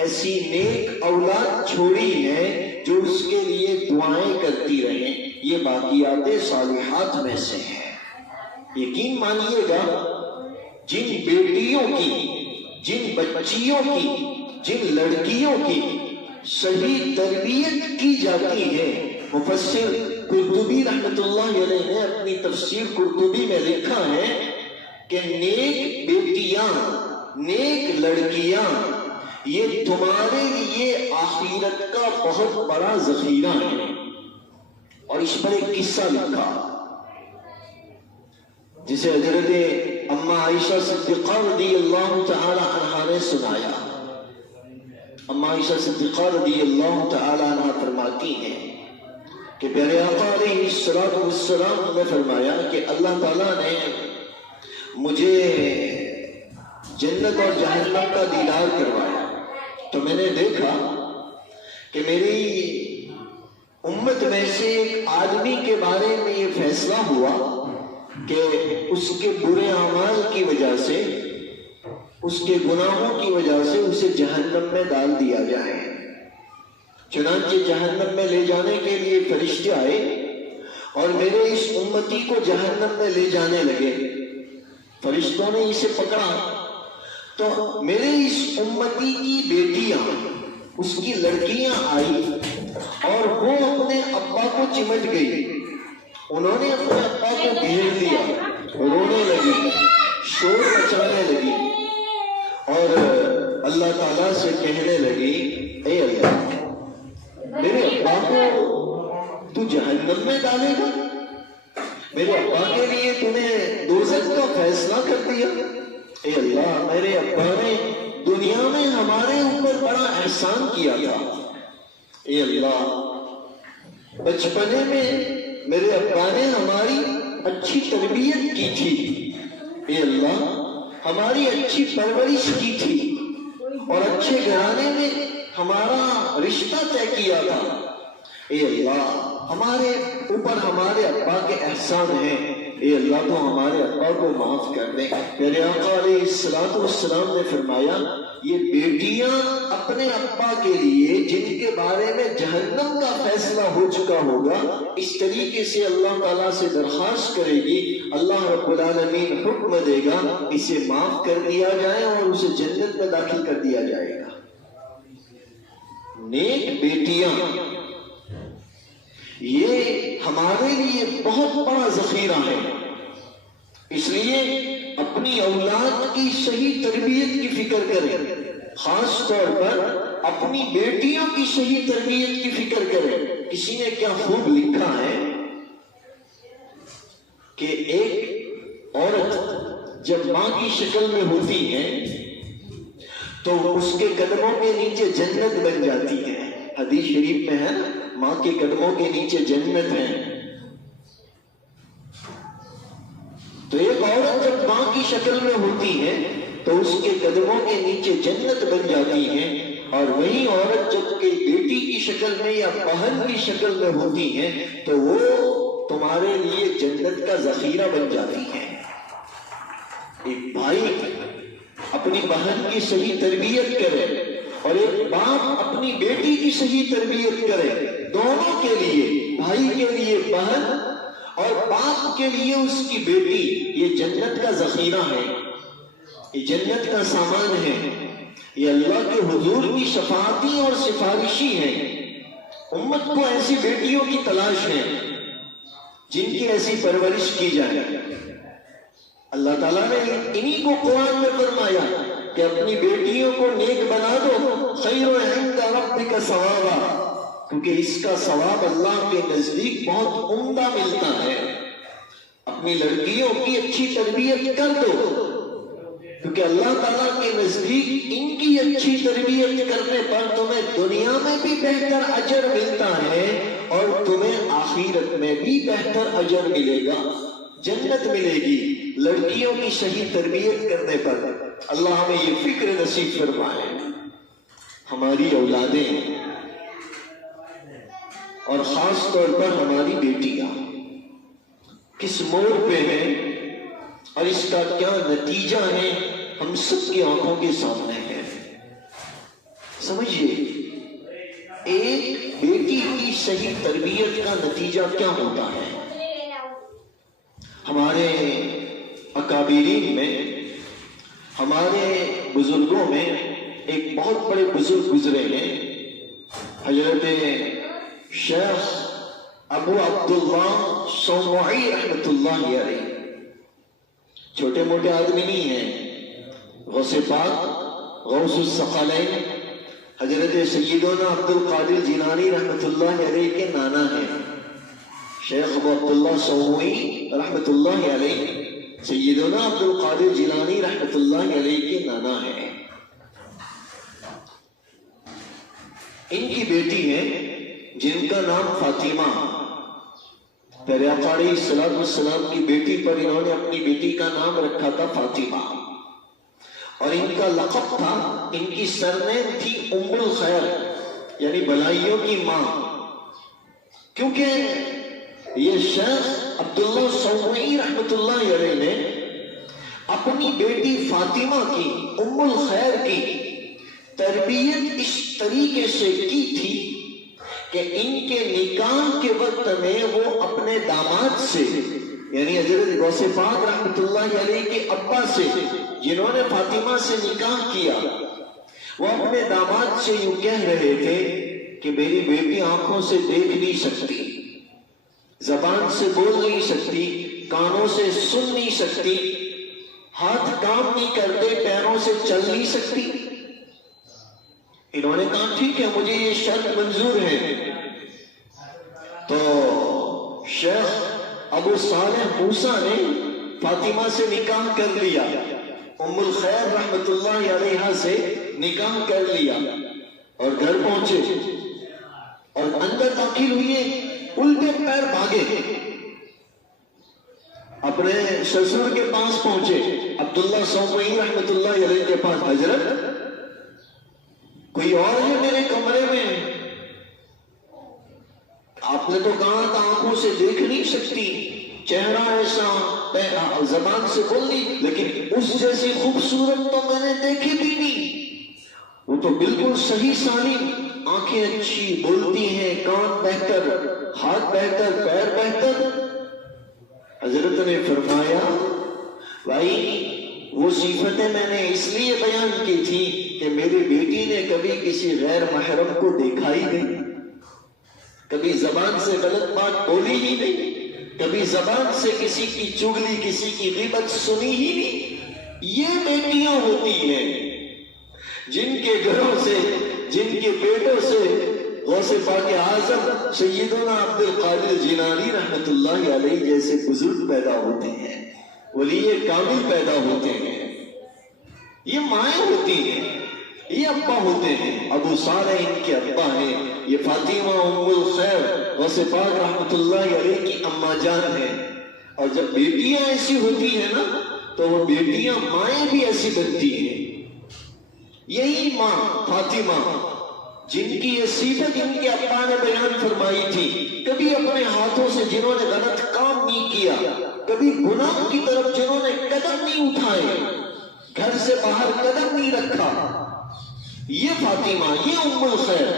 ایسی نیک اولاد چھوڑی ہے جو اس کے لیے دعائیں کرتی رہیں. یہ باقیات صالحات میں سے ہے. یقین مانیے گا جن بیٹیوں کی، جن بچیوں کی، جن لڑکیوں کی صحیح تربیت کی جاتی ہے، مفسر قرطبی رحمۃ اللہ علیہ نے اپنی تفسیر قرطبی میں لکھا ہے کہ نیک بیٹیاں، نیک لڑکیاں یہ تمہارے لیے آخرت کا بہت بڑا ذخیرہ ہے. اور اس پر ایک قصہ لکھا جسے حضرت اما عائشہ صدیقہ رضی اللہ تعالی عنہا نے سنایا. اما عائشہ صدیقہ رضی اللہ تعالی عنہا فرماتی ہیں کہ پیارے آقا علیہ السلام نے فرمایا کہ اللہ تعالیٰ نے مجھے جنت اور جہنم کا دیدار کروایا تو میں نے دیکھا کہ میری امت میں سے ایک آدمی کے بارے میں یہ فیصلہ ہوا کہ اس کے برے اعمال کی وجہ سے، اس کے گناہوں کی وجہ سے اسے جہنم میں ڈال دیا جائے۔ چنانچہ جہنم میں لے جانے کے لیے فرشتے آئے اور میرے اس امتی کو جہنم میں لے جانے لگے۔ فرشتوں نے اسے پکڑا تو میرے اس امتی کی بیٹیاں، اس کی لڑکیاں آئی اور وہ اپنے ابا کو چمٹ گئی۔ انہوں نے اپنے ابا کو گھیر لیا، رونے لگی، شور مچانے لگی اور اللہ تعالیٰ سے کہنے لگی، اے اللہ، میرے ابا کو تو جہنم میں ڈالے گا؟ میرے ابا کے لیے تو نے دوزخ کا فیصلہ کر دیا۔ اے اللہ، میرے ابا نے دنیا میں ہمارے اوپر بڑا احسان کیا تھا۔ اے اللہ، بچپنے میں میرے ابا نے ہماری اچھی تربیت کی تھی۔ اے اللہ، ہماری اچھی پرورش کی تھی اور اچھے گھرانے میں ہمارا رشتہ طے کیا تھا۔ اے اللہ، ہمارے اوپر ہمارے ابا کے احسان ہیں۔ اے اللہ، تو ہمارے ابا کو معاف کر دیں۔ میرے آقا علیہ الصلوۃ والسلام نے فرمایا، یہ بیٹیاں اپنے ابا کے لیے جن کے بارے میں جہنم کا فیصلہ ہو چکا ہوگا، اس طریقے سے اللہ تعالیٰ سے درخواست کرے گی، اللہ رب العالمین حکم دے گا اسے معاف کر دیا جائے اور اسے جنت میں داخل کر دیا جائے گا۔ نیک بیٹیاں یہ ہمارے لیے بہت بڑا ذخیرہ ہے، اس لیے اپنی اولاد کی صحیح تربیت کی فکر کریں، خاص طور پر اپنی بیٹیوں کی صحیح تربیت کی فکر کریں۔ کسی نے کیا خوب لکھا ہے کہ ایک عورت جب ماں کی شکل میں ہوتی ہے تو اس کے قدموں کے نیچے جنت بن جاتی ہے۔ حدیث شریف میں ہے نا، ماں کے قدموں کے نیچے جنت ہے۔ تو ایک عورت جب ماں کی شکل میں ہوتی ہے تو اس کے قدموں کے نیچے جنت بن جاتی ہے، اور وہی عورت جب کہ بیٹی کی شکل میں یا بہن کی شکل میں ہوتی ہے تو وہ تمہارے لیے جنت کا ذخیرہ بن جاتی ہے۔ ایک بھائی اپنی بہن کی صحیح تربیت کرے اور ایک باپ اپنی بیٹی کی صحیح تربیت کرے، دونوں کے لیے، بھائی کے لیے بہن اور باپ کے لیے اس کی بیٹی، یہ جنت کا ذخیرہ ہے، یہ جنت کا سامان ہے، یہ اللہ کے حضور کی شفاعتی اور سفارشی ہے۔ امت کو ایسی بیٹیوں کی تلاش ہے جن کی ایسی پرورش کی جائے۔ اللہ تعالیٰ نے انہی کو قرآن میں فرمایا کہ اپنی بیٹیوں کو نیک بنا دو، خیر عند ربک ثوابا، کیونکہ اس کا ثواب اللہ کے نزدیک بہت عمدہ ملتا ہے۔ اپنی لڑکیوں کی اچھی تربیت کر دو، کیونکہ اللہ تعالیٰ کے نزدیک ان کی اچھی تربیت کرنے پر تمہیں دنیا میں بھی بہتر اجر ملتا ہے اور تمہیں آخرت میں بھی بہتر اجر ملے گا، جنت ملے گی لڑکیوں کی صحیح تربیت کرنے پر۔ اللہ ہمیں یہ فکر نصیب فرمائے۔ ہماری اولادیں اور خاص طور پر ہماری بیٹیاں کس موڑ پہ ہیں اور اس کا کیا نتیجہ ہے، ہم سب کی آنکھوں کے سامنے ہے۔ سمجھیے، ایک بیٹی کی صحیح تربیت کا نتیجہ کیا ہوتا ہے۔ ہمارے اکابرین میں، ہمارے بزرگوں میں ایک بہت بڑے بزرگ گزرے ہیں، حضرت شیخ ابو عبداللہ صومعی رحمۃ اللہ علیہ۔ چھوٹے موٹے آدمی نہیں ہیں، غوث پاک غوث الثقلین حضرت سیدنا عبد القادر جیلانی رحمۃ اللہ علیہ کے نانا ہیں۔ شیخ ابو عبداللہ صومعی رحمۃ اللہ علیہ سیدنا عبد القادر جیلانی رحمۃ اللہ علیہ کے نانا ہیں۔ ان کی بیٹی ہے جن کا نام فاطمہ، پیارے آقا علیہ الصلوۃ والسلام کی بیٹی پر انہوں نے اپنی بیٹی کا نام رکھا تھا فاطمہ، اور ان کا لقب تھا، ان کی سرنیم تھی ام الخیر، یعنی بلائیوں کی ماں، کیونکہ یہ شیخ عبداللہ سومعی رحمت اللہ علیہ نے اپنی بیٹی فاطمہ کی، ام الخیر کی تربیت اس طریقے سے کی تھی کہ ان کے نکاح کے وقت میں وہ اپنے داماد سے، یعنی حضرت غوث پاک رحمت اللہ علیہ کے ابا سے، جنہوں نے فاطمہ سے نکاح کیا، وہ اپنے داماد سے یوں کہہ رہے تھے کہ میری بیٹی آنکھوں سے دیکھ نہیں سکتی، زبان سے بول نہیں سکتی، کانوں سے سن نہیں سکتی، ہاتھ کام نہیں کرتے، پیروں سے چل نہیں سکتی۔ انہوں نے کہا ٹھیک ہے، مجھے یہ شرط منظور ہے۔ تو شیخ ابو صالح موسیٰ نے فاطمہ سے نکاح کر لیا، ام الخیر رحمت اللہ علیہ سے نکاح کر لیا، اور گھر پہنچے اور اندر داخل ہوئے، الٹے پیر بھاگے، اپنے سسر کے پاس پہنچے، عبداللہ سومعی رحمت اللہ علیہ کے پاس، حضرت کوئی اور ہے میرے کمرے میں؟ آپ نے تو کہا تھا آنکھوں سے دیکھ نہیں سکتی، چہرہ ایسا، زبان سے بول نہیں، لیکن اس جیسی خوبصورت تو میں نے دیکھی بھی نہیں۔ وہ تو بالکل صحیح سالم، آنکھیں اچھی، بولتی ہیں، کان بہتر، ہاتھ بہتر، پیر بہتر۔ حضرت نے فرمایا بھائی وہ صفتیں میں نے اس لیے بیان کی تھی کہ میری بیٹی نے کبھی کسی غیر محرم کو دیکھا ہی نہیں، کبھی زبان سے غلط بات بولی ہی نہیں، کبھی زبان سے کسی کی چگلی، کسی کی غیبت سنی ہی نہیں۔ یہ بیٹیاں ہوتی ہیں جن کے گھروں سے، جن کے بیٹوں سے غوث پاک اعظم سیدنا عبد القادر جیلانی رحمت اللہ علیہ جیسے بزرگ پیدا ہوتے ہیں، ولی کامل پیدا ہوتے ہیں۔ یہ مائیں ہوتی ہیں، یہ ابا ہوتے ہیں، ابو صالح ان کے ابا ہیں، یہ فاطمہ ام الخیر غوث پاک رحمت اللہ علیہ کی اما جان ہیں۔ اور جب بیٹیاں ایسی ہوتی ہیں نا تو وہ بیٹیاں مائیں بھی ایسی بنتی ہیں۔ یہی ماں فاطمہ جن کی یہ صفت ان کے ابا نے بیان فرمائی تھی، کبھی اپنے ہاتھوں سے جنہوں نے غلط کام نہیں کیا، کبھی گناہ کی طرف جنہوں نے قدم نہیں اٹھائے، گھر سے باہر قدم نہیں رکھا، یہ فاطمہ، یہ ام الخیر،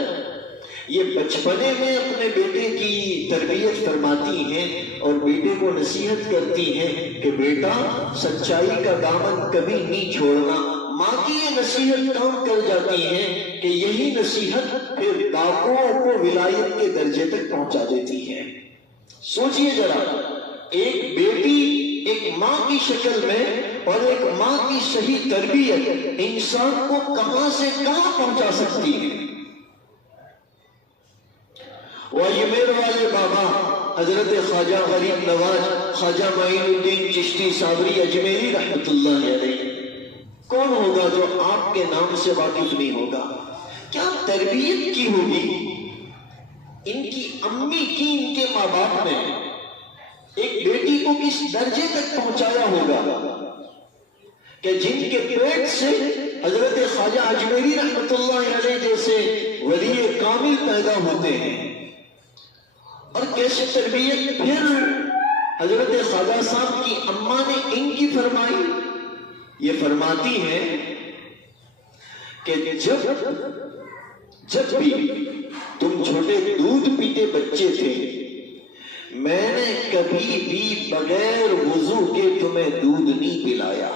یہ بچپنے میں اپنے بیٹے کی تربیت فرماتی ہیں اور بیٹے کو نصیحت کرتی ہیں کہ بیٹا سچائی کا دامن کبھی نہیں چھوڑنا۔ ماں کی یہ نصیحت کام کر جاتی ہے کہ یہی نصیحت پھر ڈاکوؤں کو ولایت کے درجے تک پہنچا دیتی ہے۔ سوچئے ذرا، ایک بیٹی ایک ماں کی شکل میں اور ایک ماں کی صحیح تربیت انسان کو کہاں سے کہاں پہنچا سکتی ہے۔ اجمیر والے بابا حضرت خواجہ غریب نواز خواجہ معین الدین چشتی صابری اجمیری رحمت اللہ علیہ، کون ہوگا جو آپ کے نام سے واقف نہیں ہوگا؟ کیا تربیت کی ہوگی ان کی امی کی، ان کے ماں باپ نے ایک بیٹی کو کس درجے تک پہنچایا ہوگا کہ جن کے پیٹ سے حضرت خواجہ اجمیری رحمت اللہ علیہ جیسے ولی کامل پیدا ہوتے ہیں، اور کیسے تربیت پھر حضرت خواجہ صاحب کی اماں نے ان کی فرمائی۔ یہ فرماتی ہیں کہ جب بھی تم چھوٹے دودھ پیتے بچے تھے، میں نے کبھی بھی بغیر وضو کے تمہیں دودھ نہیں پلایا۔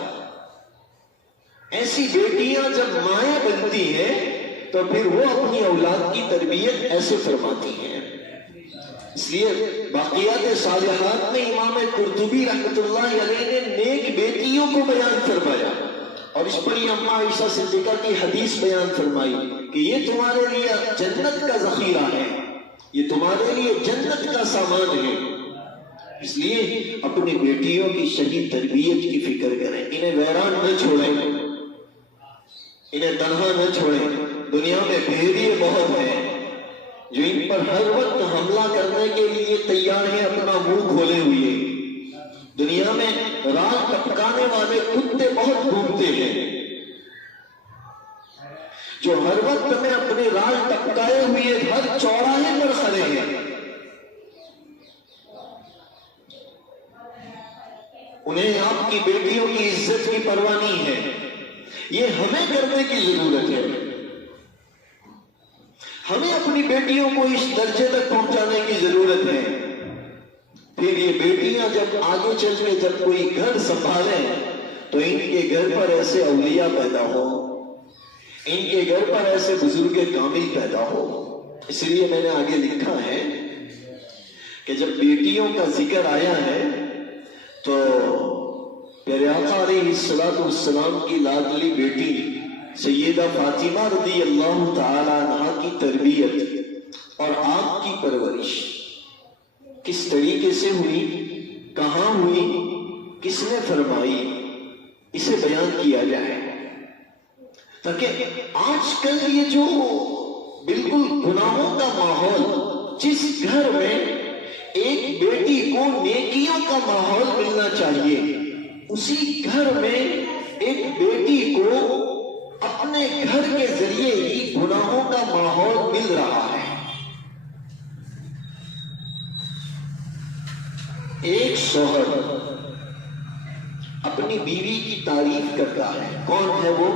ایسی بیٹیاں جب مائیں بنتی ہیں تو پھر وہ اپنی اولاد کی تربیت ایسے فرماتی ہیں۔ اس لیے باقیات صالحات میں امام قرطبی رحمت اللہ علیہ نے نیک بیٹیوں کو بیان فرمایا، اور اس پر یہ اماں عائشہ صدیقہ کی حدیث بیان فرمائی کہ یہ تمہارے لیے جنت کا ذخیرہ ہے، یہ تمہارے لیے جنت کا سامان ہے۔ اس لیے اپنی بیٹیوں کی صحیح تربیت کی فکر کریں، انہیں ویران نہ چھوڑیں، انہیں تنہا نہ چھوڑیں۔ دنیا میں بھیڑیے بہت ہیں جو ان پر ہر وقت حملہ کرنے کے لیے تیار ہیں، اپنا منہ کھولے ہوئے۔ دنیا میں رات ٹپکانے والے کتے بہت گھومتے ہیں جو ہر وقت میں اپنے راج ٹپکائے ہوئے ہر چوراہے پر کھڑے ہیں. انہیں آپ کی بیٹیوں کی عزت کی پرواہ نہیں ہے. یہ ہمیں کرنے کی ضرورت ہے. ہمیں اپنی بیٹیوں کو اس درجے تک پہنچانے کی ضرورت ہے. پھر یہ بیٹیاں جب آگے چل کے جب کوئی گھر سنبھالیں تو ان کے گھر پر ایسے اولیاء پیدا ہو، ان کے گھر پر ایسے بزرگ کامل پیدا ہو. اس لیے میں نے آگے لکھا ہے کہ جب بیٹیوں کا ذکر آیا ہے تو پیارے آقا علیہ السلام کی لاڈلی بیٹی سیدہ فاطمہ رضی اللہ تعالی عنہا کی تربیت اور آپ کی پرورش کس طریقے سے ہوئی، کہاں ہوئی، کس نے فرمائی، اسے بیان کیا جائے تاکہ آج کل یہ جو بالکل گناہوں کا ماحول، جس گھر میں ایک بیٹی کو نیکیوں کا ماحول ملنا چاہیے، اسی گھر میں ایک بیٹی کو اپنے گھر کے ذریعے ہی گناہوں کا ماحول مل رہا ہے. ایک شوہر اپنی بیوی کی تعریف کرتا ہے. کون ہے وہ؟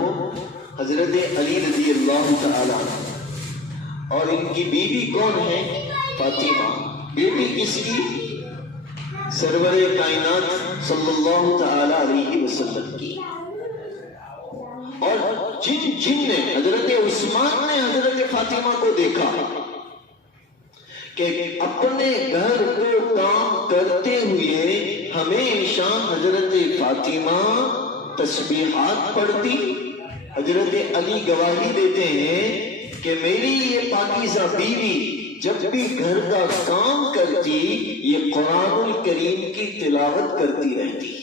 حضرت علی رضی اللہ تعالی عنہ. اور ان کی بیوی کون ہے؟ فاطمہ. بیٹی کس کی؟ سرور کائنات صلی اللہ تعالی علیہ وسلم کی. اور جن نے حضرت عثمان نے حضرت فاطمہ کو دیکھا کہ اپنے گھر کو کام کرتے ہوئے ہمیشہ حضرت فاطمہ تسبیحات پڑھتی، حضرت علی گواہی دیتے ہیں کہ میری یہ پاکیزہ بیوی جب بھی گھر کا کام کرتی یہ قرآن الکریم کی تلاوت کرتی رہتی.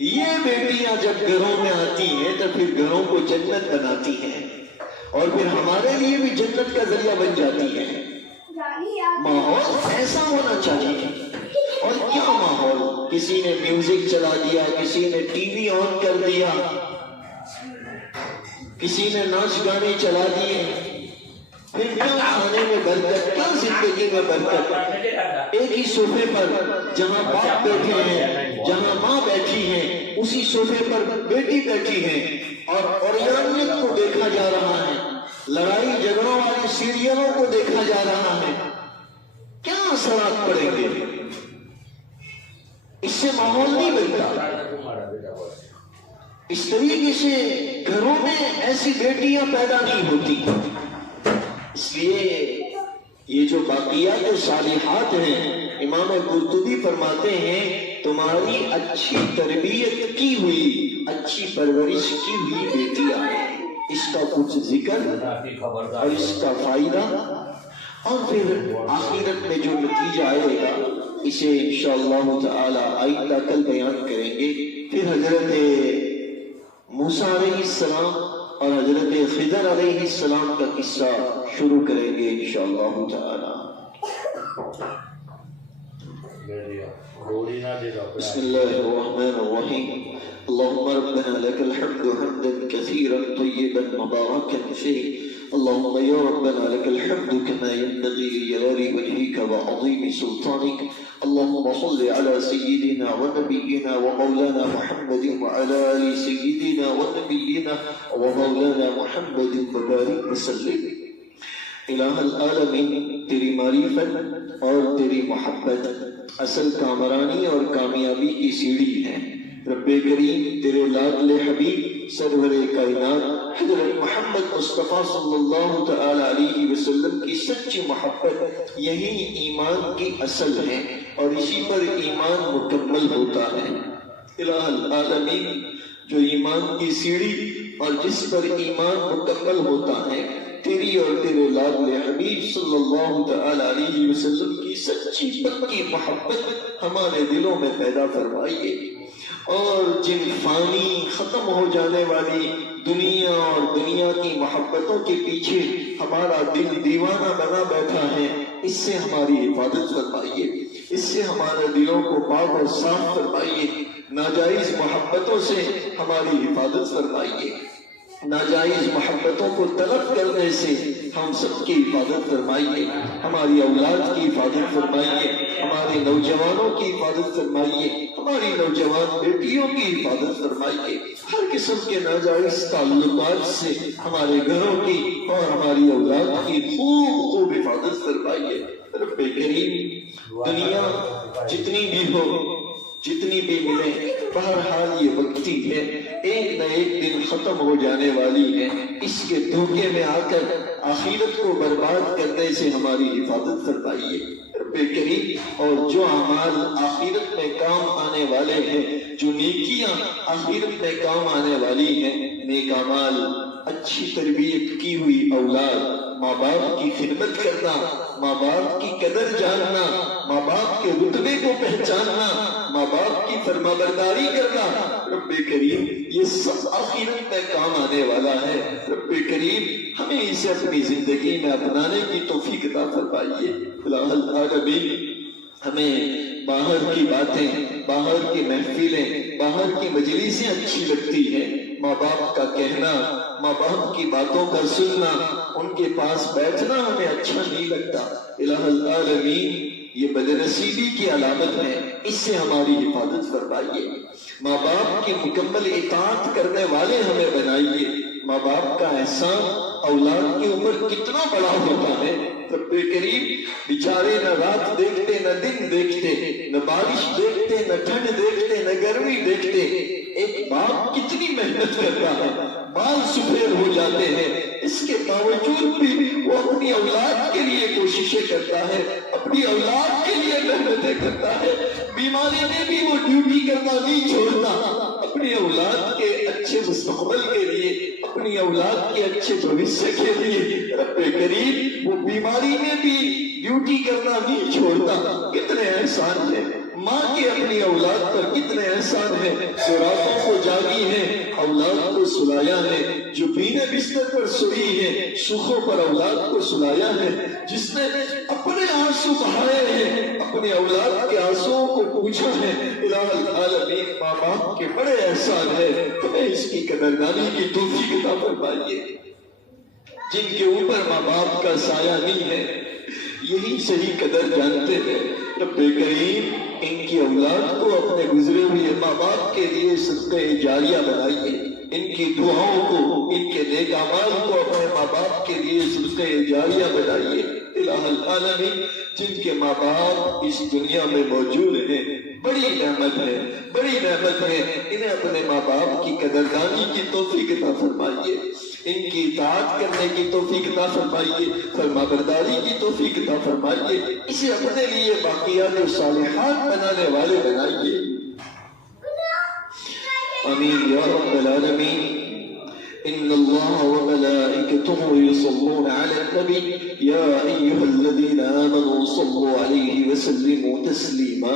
یہ بیٹیاں جب گھروں میں آتی ہیں تو پھر گھروں کو جنت بناتی ہیں اور پھر ہمارے لیے بھی جنت کا ذریعہ بن جاتی ہیں. ماحول ایسا ہونا چاہیے. اور کیا ماحول؟ کسی نے میوزک چلا دیا، کسی نے ٹی وی آن کر دیا، کسی نے ناچ گانے چلا دیے. پھر کیا کھانے میں برکت، کیا زندگی میں برکت؟ ایک ہی صوفے پر جہاں باپ بیٹھے ہیں، جہاں ماں بیٹھی ہیں، اسی صوفے پر بیٹی بیٹھی ہے اور اوریانیت کو دیکھا جا رہا ہے، لڑائی جھگڑوں والی سیریلوں کو دیکھا جا رہا ہے. کیا اثرات پڑیں گے؟ اس سے ماحول نہیں بنتا. اس طریقے سے گھروں میں ایسی بیٹیاں پیدا نہیں ہوتی. اس لیے یہ جو باقیات صالحات ہیں، امام قرطبی فرماتے ہیں تمہاری اچھی تربیت کی ہوئی، اچھی پرورش کی ہوئی بیٹیاں ہیں. اس کا کچھ ذکر اور اس کا فائدہ اور پھر آخرت میں جو نتیجہ آئے گا اسے انشاءاللہ تعالی آئندہ کل بیان کریں گے. پھر حضرت موسیٰ علیہ السلام اور حضرت خضر علیہ السلام کا قصہ شروع کریں گے انشاءاللہ تعالی. بسم اللہ الرحمن الرحیم. اللهم ربنا لك الحمد حمدا كثيرا طيبا مباركا فيه. اللهم يا ربنا لك الحمد كما ينبغي لجلال وجهك وعظيم سلطانك. اللهم صل على سيدنا ونبينا ومولانا محمد وعلى آل سيدنا ونبينا ومولانا محمد وبارك وسلم. الہ العالمین، تیری معرفت اور تیری محبت اصل کامرانی اور کامیابی کی سیڑھی ہے. رب کریم تیرے لاڈلے حبیب سرور کائنات حضرت محمد مصطفیٰ صلی اللہ تعالی علیہ وسلم کی سچی محبت یہی ایمان کی اصل ہے اور اسی پر ایمان مکمل ہوتا ہے. الہ العالمین، جو ایمان کی سیڑھی اور جس پر ایمان مکمل ہوتا ہے، تیری اور تیرے لاڈلے حبیب صلی اللہ تعالی علیہ وسلم کی سچی پکی محبت ہمارے دلوں میں پیدا فرمائیے. اور جن فانی ختم ہو جانے والی دنیا اور دنیا کی محبتوں کے پیچھے ہمارا دل دیوانہ بنا بیٹھا ہے، اس سے ہماری حفاظت فرمائیے. اس سے ہمارے دلوں کو پاک اور صاف فرمائیے. ناجائز محبتوں سے ہماری حفاظت فرمائیے. ناجائز محبتوں کو طلب کرنے سے ہم سب کی حفاظت فرمائیے، ہماری اولاد کی حفاظت فرمائیے، ہمارے نوجوانوں کی حفاظت فرمائیے، ہماری نوجوان بیٹیوں کی حفاظت فرمائیے، ہر قسم کے ناجائز تعلقات سے ہمارے گھروں کی اور ہماری اولاد کی خوب حفاظت فرمائیے۔ رب کریم، دنیا جتنی بھی ہو، جتنی بھی ملے، بہرحال یہ وقتی ہے، ایک نہ ایک دن ختم ہو جانے والی ہے۔ اس کے دھوکے میں آ کر آخرت کو برباد کرنے سے ہماری حفاظت فرمائیے رب کریم۔ اور جو اعمال آخرت میں کام آنے والے ہیں، جو نیکیاں آخرت میں کام آنے والی ہیں، نیک اعمال، اچھی تربیت کی ہوئی اولاد، ماں باپ کی خدمت کرنا، ماں باپ کی قدر جاننا، ماں باپ کے رتبے کو پہچاننا، ماں باپ کی فرما برداری کرنا، رب کریم یہ سب آخرت میں کام آنے والا ہے۔ رب کریم ہمیں اسے اپنی زندگی میں اپنانے کی توفیق عطا فرمائیے۔ الہ العالمین، ہمیں باہر کی باتیں، باہر کی محفلیں، باہر کی مجلسیں اچھی لگتی ہیں، ماں باپ کا کہنا، ماں باپ کی باتوں کا سننا، ان کے پاس بیٹھنا ہمیں اچھا نہیں لگتا۔ الہ العالمین یہ بدنصیبی کی علامت ہے، اس سے ہماری حفاظت فرمائیے۔ ماں باپ کی مکمل اطاعت کرنے والے ہمیں بنائیے۔ ماں باپ کا احسان اولاد کے اوپر کتنا بڑا ہوتا ہے۔ رب کریم بیچارے نہ رات دیکھتے، نہ دن دیکھتے، نہ بارش دیکھتے، نہ ٹھنڈ دیکھتے، نہ گرمی دیکھتے۔ ایک باپ کتنی محنت کرتا ہے، بال سفید ہو جاتے ہیں، اس کے باوجود بھی وہ اپنی اولاد کے لیے کوششیں کرتا ہے، اپنی اولاد کے لیے محنتیں کرتا ہے، بیماری میں بھی وہ ڈیوٹی کرنا نہیں چھوڑتا، اپنی اولاد کے اچھے مستقبل کے لیے، اپنی اولاد کے اچھے بھوشیہ کے لیے رب کریم وہ بیماری میں بھی ڈیوٹی کرنا نہیں چھوڑتا۔ کتنے احسان ہیں ماں کے اپنی اولاد پر، کتنے احسان ہیں جو راتوں کو جاگی ہے، اولاد کو سلایا ہے، جو بینے بستر پر سوئی ہے، سوکھوں پر اولاد کو سلایا ہے، جس نے اپنے آنسو بہائے ہیں، اپنے اولاد کے آنسوؤں کو پوچھا ہے۔ الہ العالمین ماں باپ کے بڑے احسان ہے، ہمیں اس کی قدردانی کی توفیق عطا فرمائیے۔ جن کے اوپر ماں باپ کا سایہ نہیں ہے، یہی صحیح قدر جانتے ہیں۔ رب کریم ان کی اولاد کو اپنے گزرے ہوئے ماں باپ کے لیے صدقہ جاریہ بنائیے، ان کی دعاؤں کو، ان کے نیک اعمال کو اپنے ماں باپ کے لیے صدقہ جاریہ بنائیے۔ الہ العالمین جن کے ماں باپ اس دنیا میں موجود ہیں، بڑی نعمت ہے، بڑی نعمت ہے، انہیں اپنے ماں باپ کی قدردانی کی توفیق عطا فرمائیے، ان کی اطاعت کرنے کی توفیق عطا فرمائیے، فرما برداری کی توفیق عطا فرمائیے، اسے اپنے لیے باقیات صالحات بنانے والے بنائیے۔ آمین یا رب العالمین۔ إن الله وملائكته يصلون على النبي يا أيها الذين آمنوا صلوا عليه وسلموا تسليما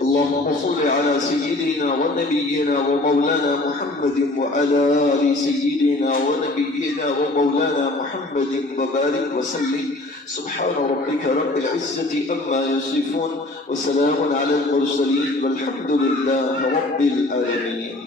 اللهم صل على سيدنا ونبينا ومولانا محمد وعلى آل سيدنا ونبينا ومولانا محمد وبارك وسلم سبحان ربك رب العزة عما يصفون وسلام على المرسلين والحمد لله رب العالمين۔